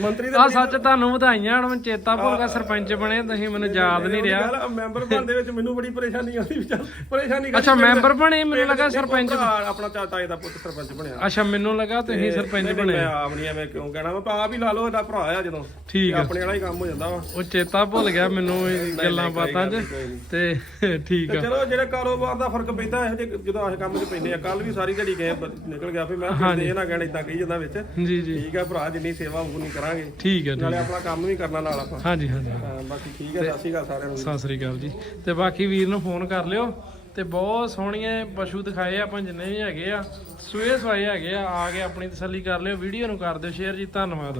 ਮੰਤਰੀ ਦਾ ਆ ਸੱਚ ਤੁਹਾਨੂੰ ਵਧਾਈਆਂ ਹੁਣ ਚੇਤਾ ਭੁੱਲ ਗਿਆ ਸਰਪੰਚ ਬਣੇ ਤੁਸੀਂ ਮੈਨੂੰ ਯਾਦ ਨਹੀਂ ਰਿਹਾ। ਮੈਂਬਰ ਬਣ ਦੇ ਵਿੱਚ ਮੈਨੂੰ ਬੜੀ ਪਰੇਸ਼ਾਨੀ ਆਉਂਦੀ ਵਿਚਾਰ ਪਰੇਸ਼ਾਨੀ ਅੱਛਾ ਦੇ- ਮੈਂਬਰ ਬਣੇ ਮੈਨੂੰ ਲੱਗਾ ਦੇ ਸਰਪੰਚ ਆਪਣਾ ਚਾਚਾ ਇਹਦਾ ਪੁੱਤ ਸਰਪੰਚ ਬਣਿਆ। ਅੱਛਾ ਮੈਨੂੰ ਲੱਗਾ ਲੱਗਾ ਤੁਸੀਂ ਸਰਪੰਚ ਨਹੀਂ, ਬਣੇ। ਮੈਂ ਆਪ ਨਹੀਂ ਐਵੇਂ ਕਿਉਂ ਕਹਿਣਾ ਮੈਂ ਆਪ ਹੀ ਲਾ ਲਓ ਇਹਦਾ ਭਰਾ ਆ ਜਦੋਂ। ਠੀਕ ਆ। ਆਪਣੇ ਵਾਲਾ ਹੀ ਕੰਮ ਹੋ ਜਾਂਦਾ ਵਾ। ਉਹ ਚੇਤਾ ਭੁੱਲ ਗਿਆ ਮੈਨੂੰ ਇਹ ਗੱਲਾਂ ਬਾਤਾਂ 'ਚ। ਤੇ ਠੀਕ ਤੇ ਆ। ਚਲੋ ਜਿਹੜੇ ਕਾਰੋਬਾਰ ਦਾ ਫ਼ਰਕ ਪੈਂਦਾ ਇਹੋ ਜਿਹੇ ਜਦੋਂ ਆਹ ਕੰਮ 'ਚ ਪੈਂਦੇ ਆ ਕੱਲ ਵੀ ਸਾਰੀ ਦਿਹਾੜੀ ਗਏ ਬ- ਨਿਕਲ ਗਿਆ ਫਿਰ ਮੈਂ ਕਿਹਾ ਇਹ ਨਾ ਕਹਿਣ ਇਦਾਂ ਕਹੀ ਜਾਂਦਾ ਵਿੱਚ। ਜੀ ਜੀ। ਠੀਕ ਆ ਭਰਾ ਜਿੰਨੀ ਸੇਵਾ ਉਹ ਨਹੀਂ ਕਰਾਂਗੇ। ਠੀਕ ਹੈ ਨਾਲੇ ਆਪਣਾ ਕੰਮ ਵੀ ਕਰਨਾ ਨਾਲ ਆਪਾਂ। ਹਾਂਜੀ ਹਾਂਜੀ। ਹਾਂ, ਬਾਕੀ ਠੀਕ ਹੈ ਸਤਿ ਸ਼੍ਰੀ ਅਕਾਲ ਸਾਰਿਆਂ ਨੂੰ ਸਤਿ ਸ੍ਰੀ ਅਕਾਲ ਜੀ। ਤੇ ਬਾਕੀ ਵੀਰ ਨੂੰ ਫੋਨ ਕਰ ਲਿਓ। ਤੇ ਬਹੁਤ ਸੋਹਣੀਆਂ ਪਸ਼ੂ ਦਿਖਾਏ ਆ ਆਪਾਂ ਜਿੰਨੇ ਵੀ ਹੈਗੇ ਆ। ਸੂਏ ਸਵਾਏ ਹੈਗੇ ਆ ਆ ਕੇ ਆਪਣੀ ਤਸੱਲੀ ਕਰ ਲਿਓ, ਵੀਡੀਓ ਨੂੰ ਕਰ ਦਿਓ ਸ਼ੇਅਰ ਜੀ, ਧੰਨਵਾਦ।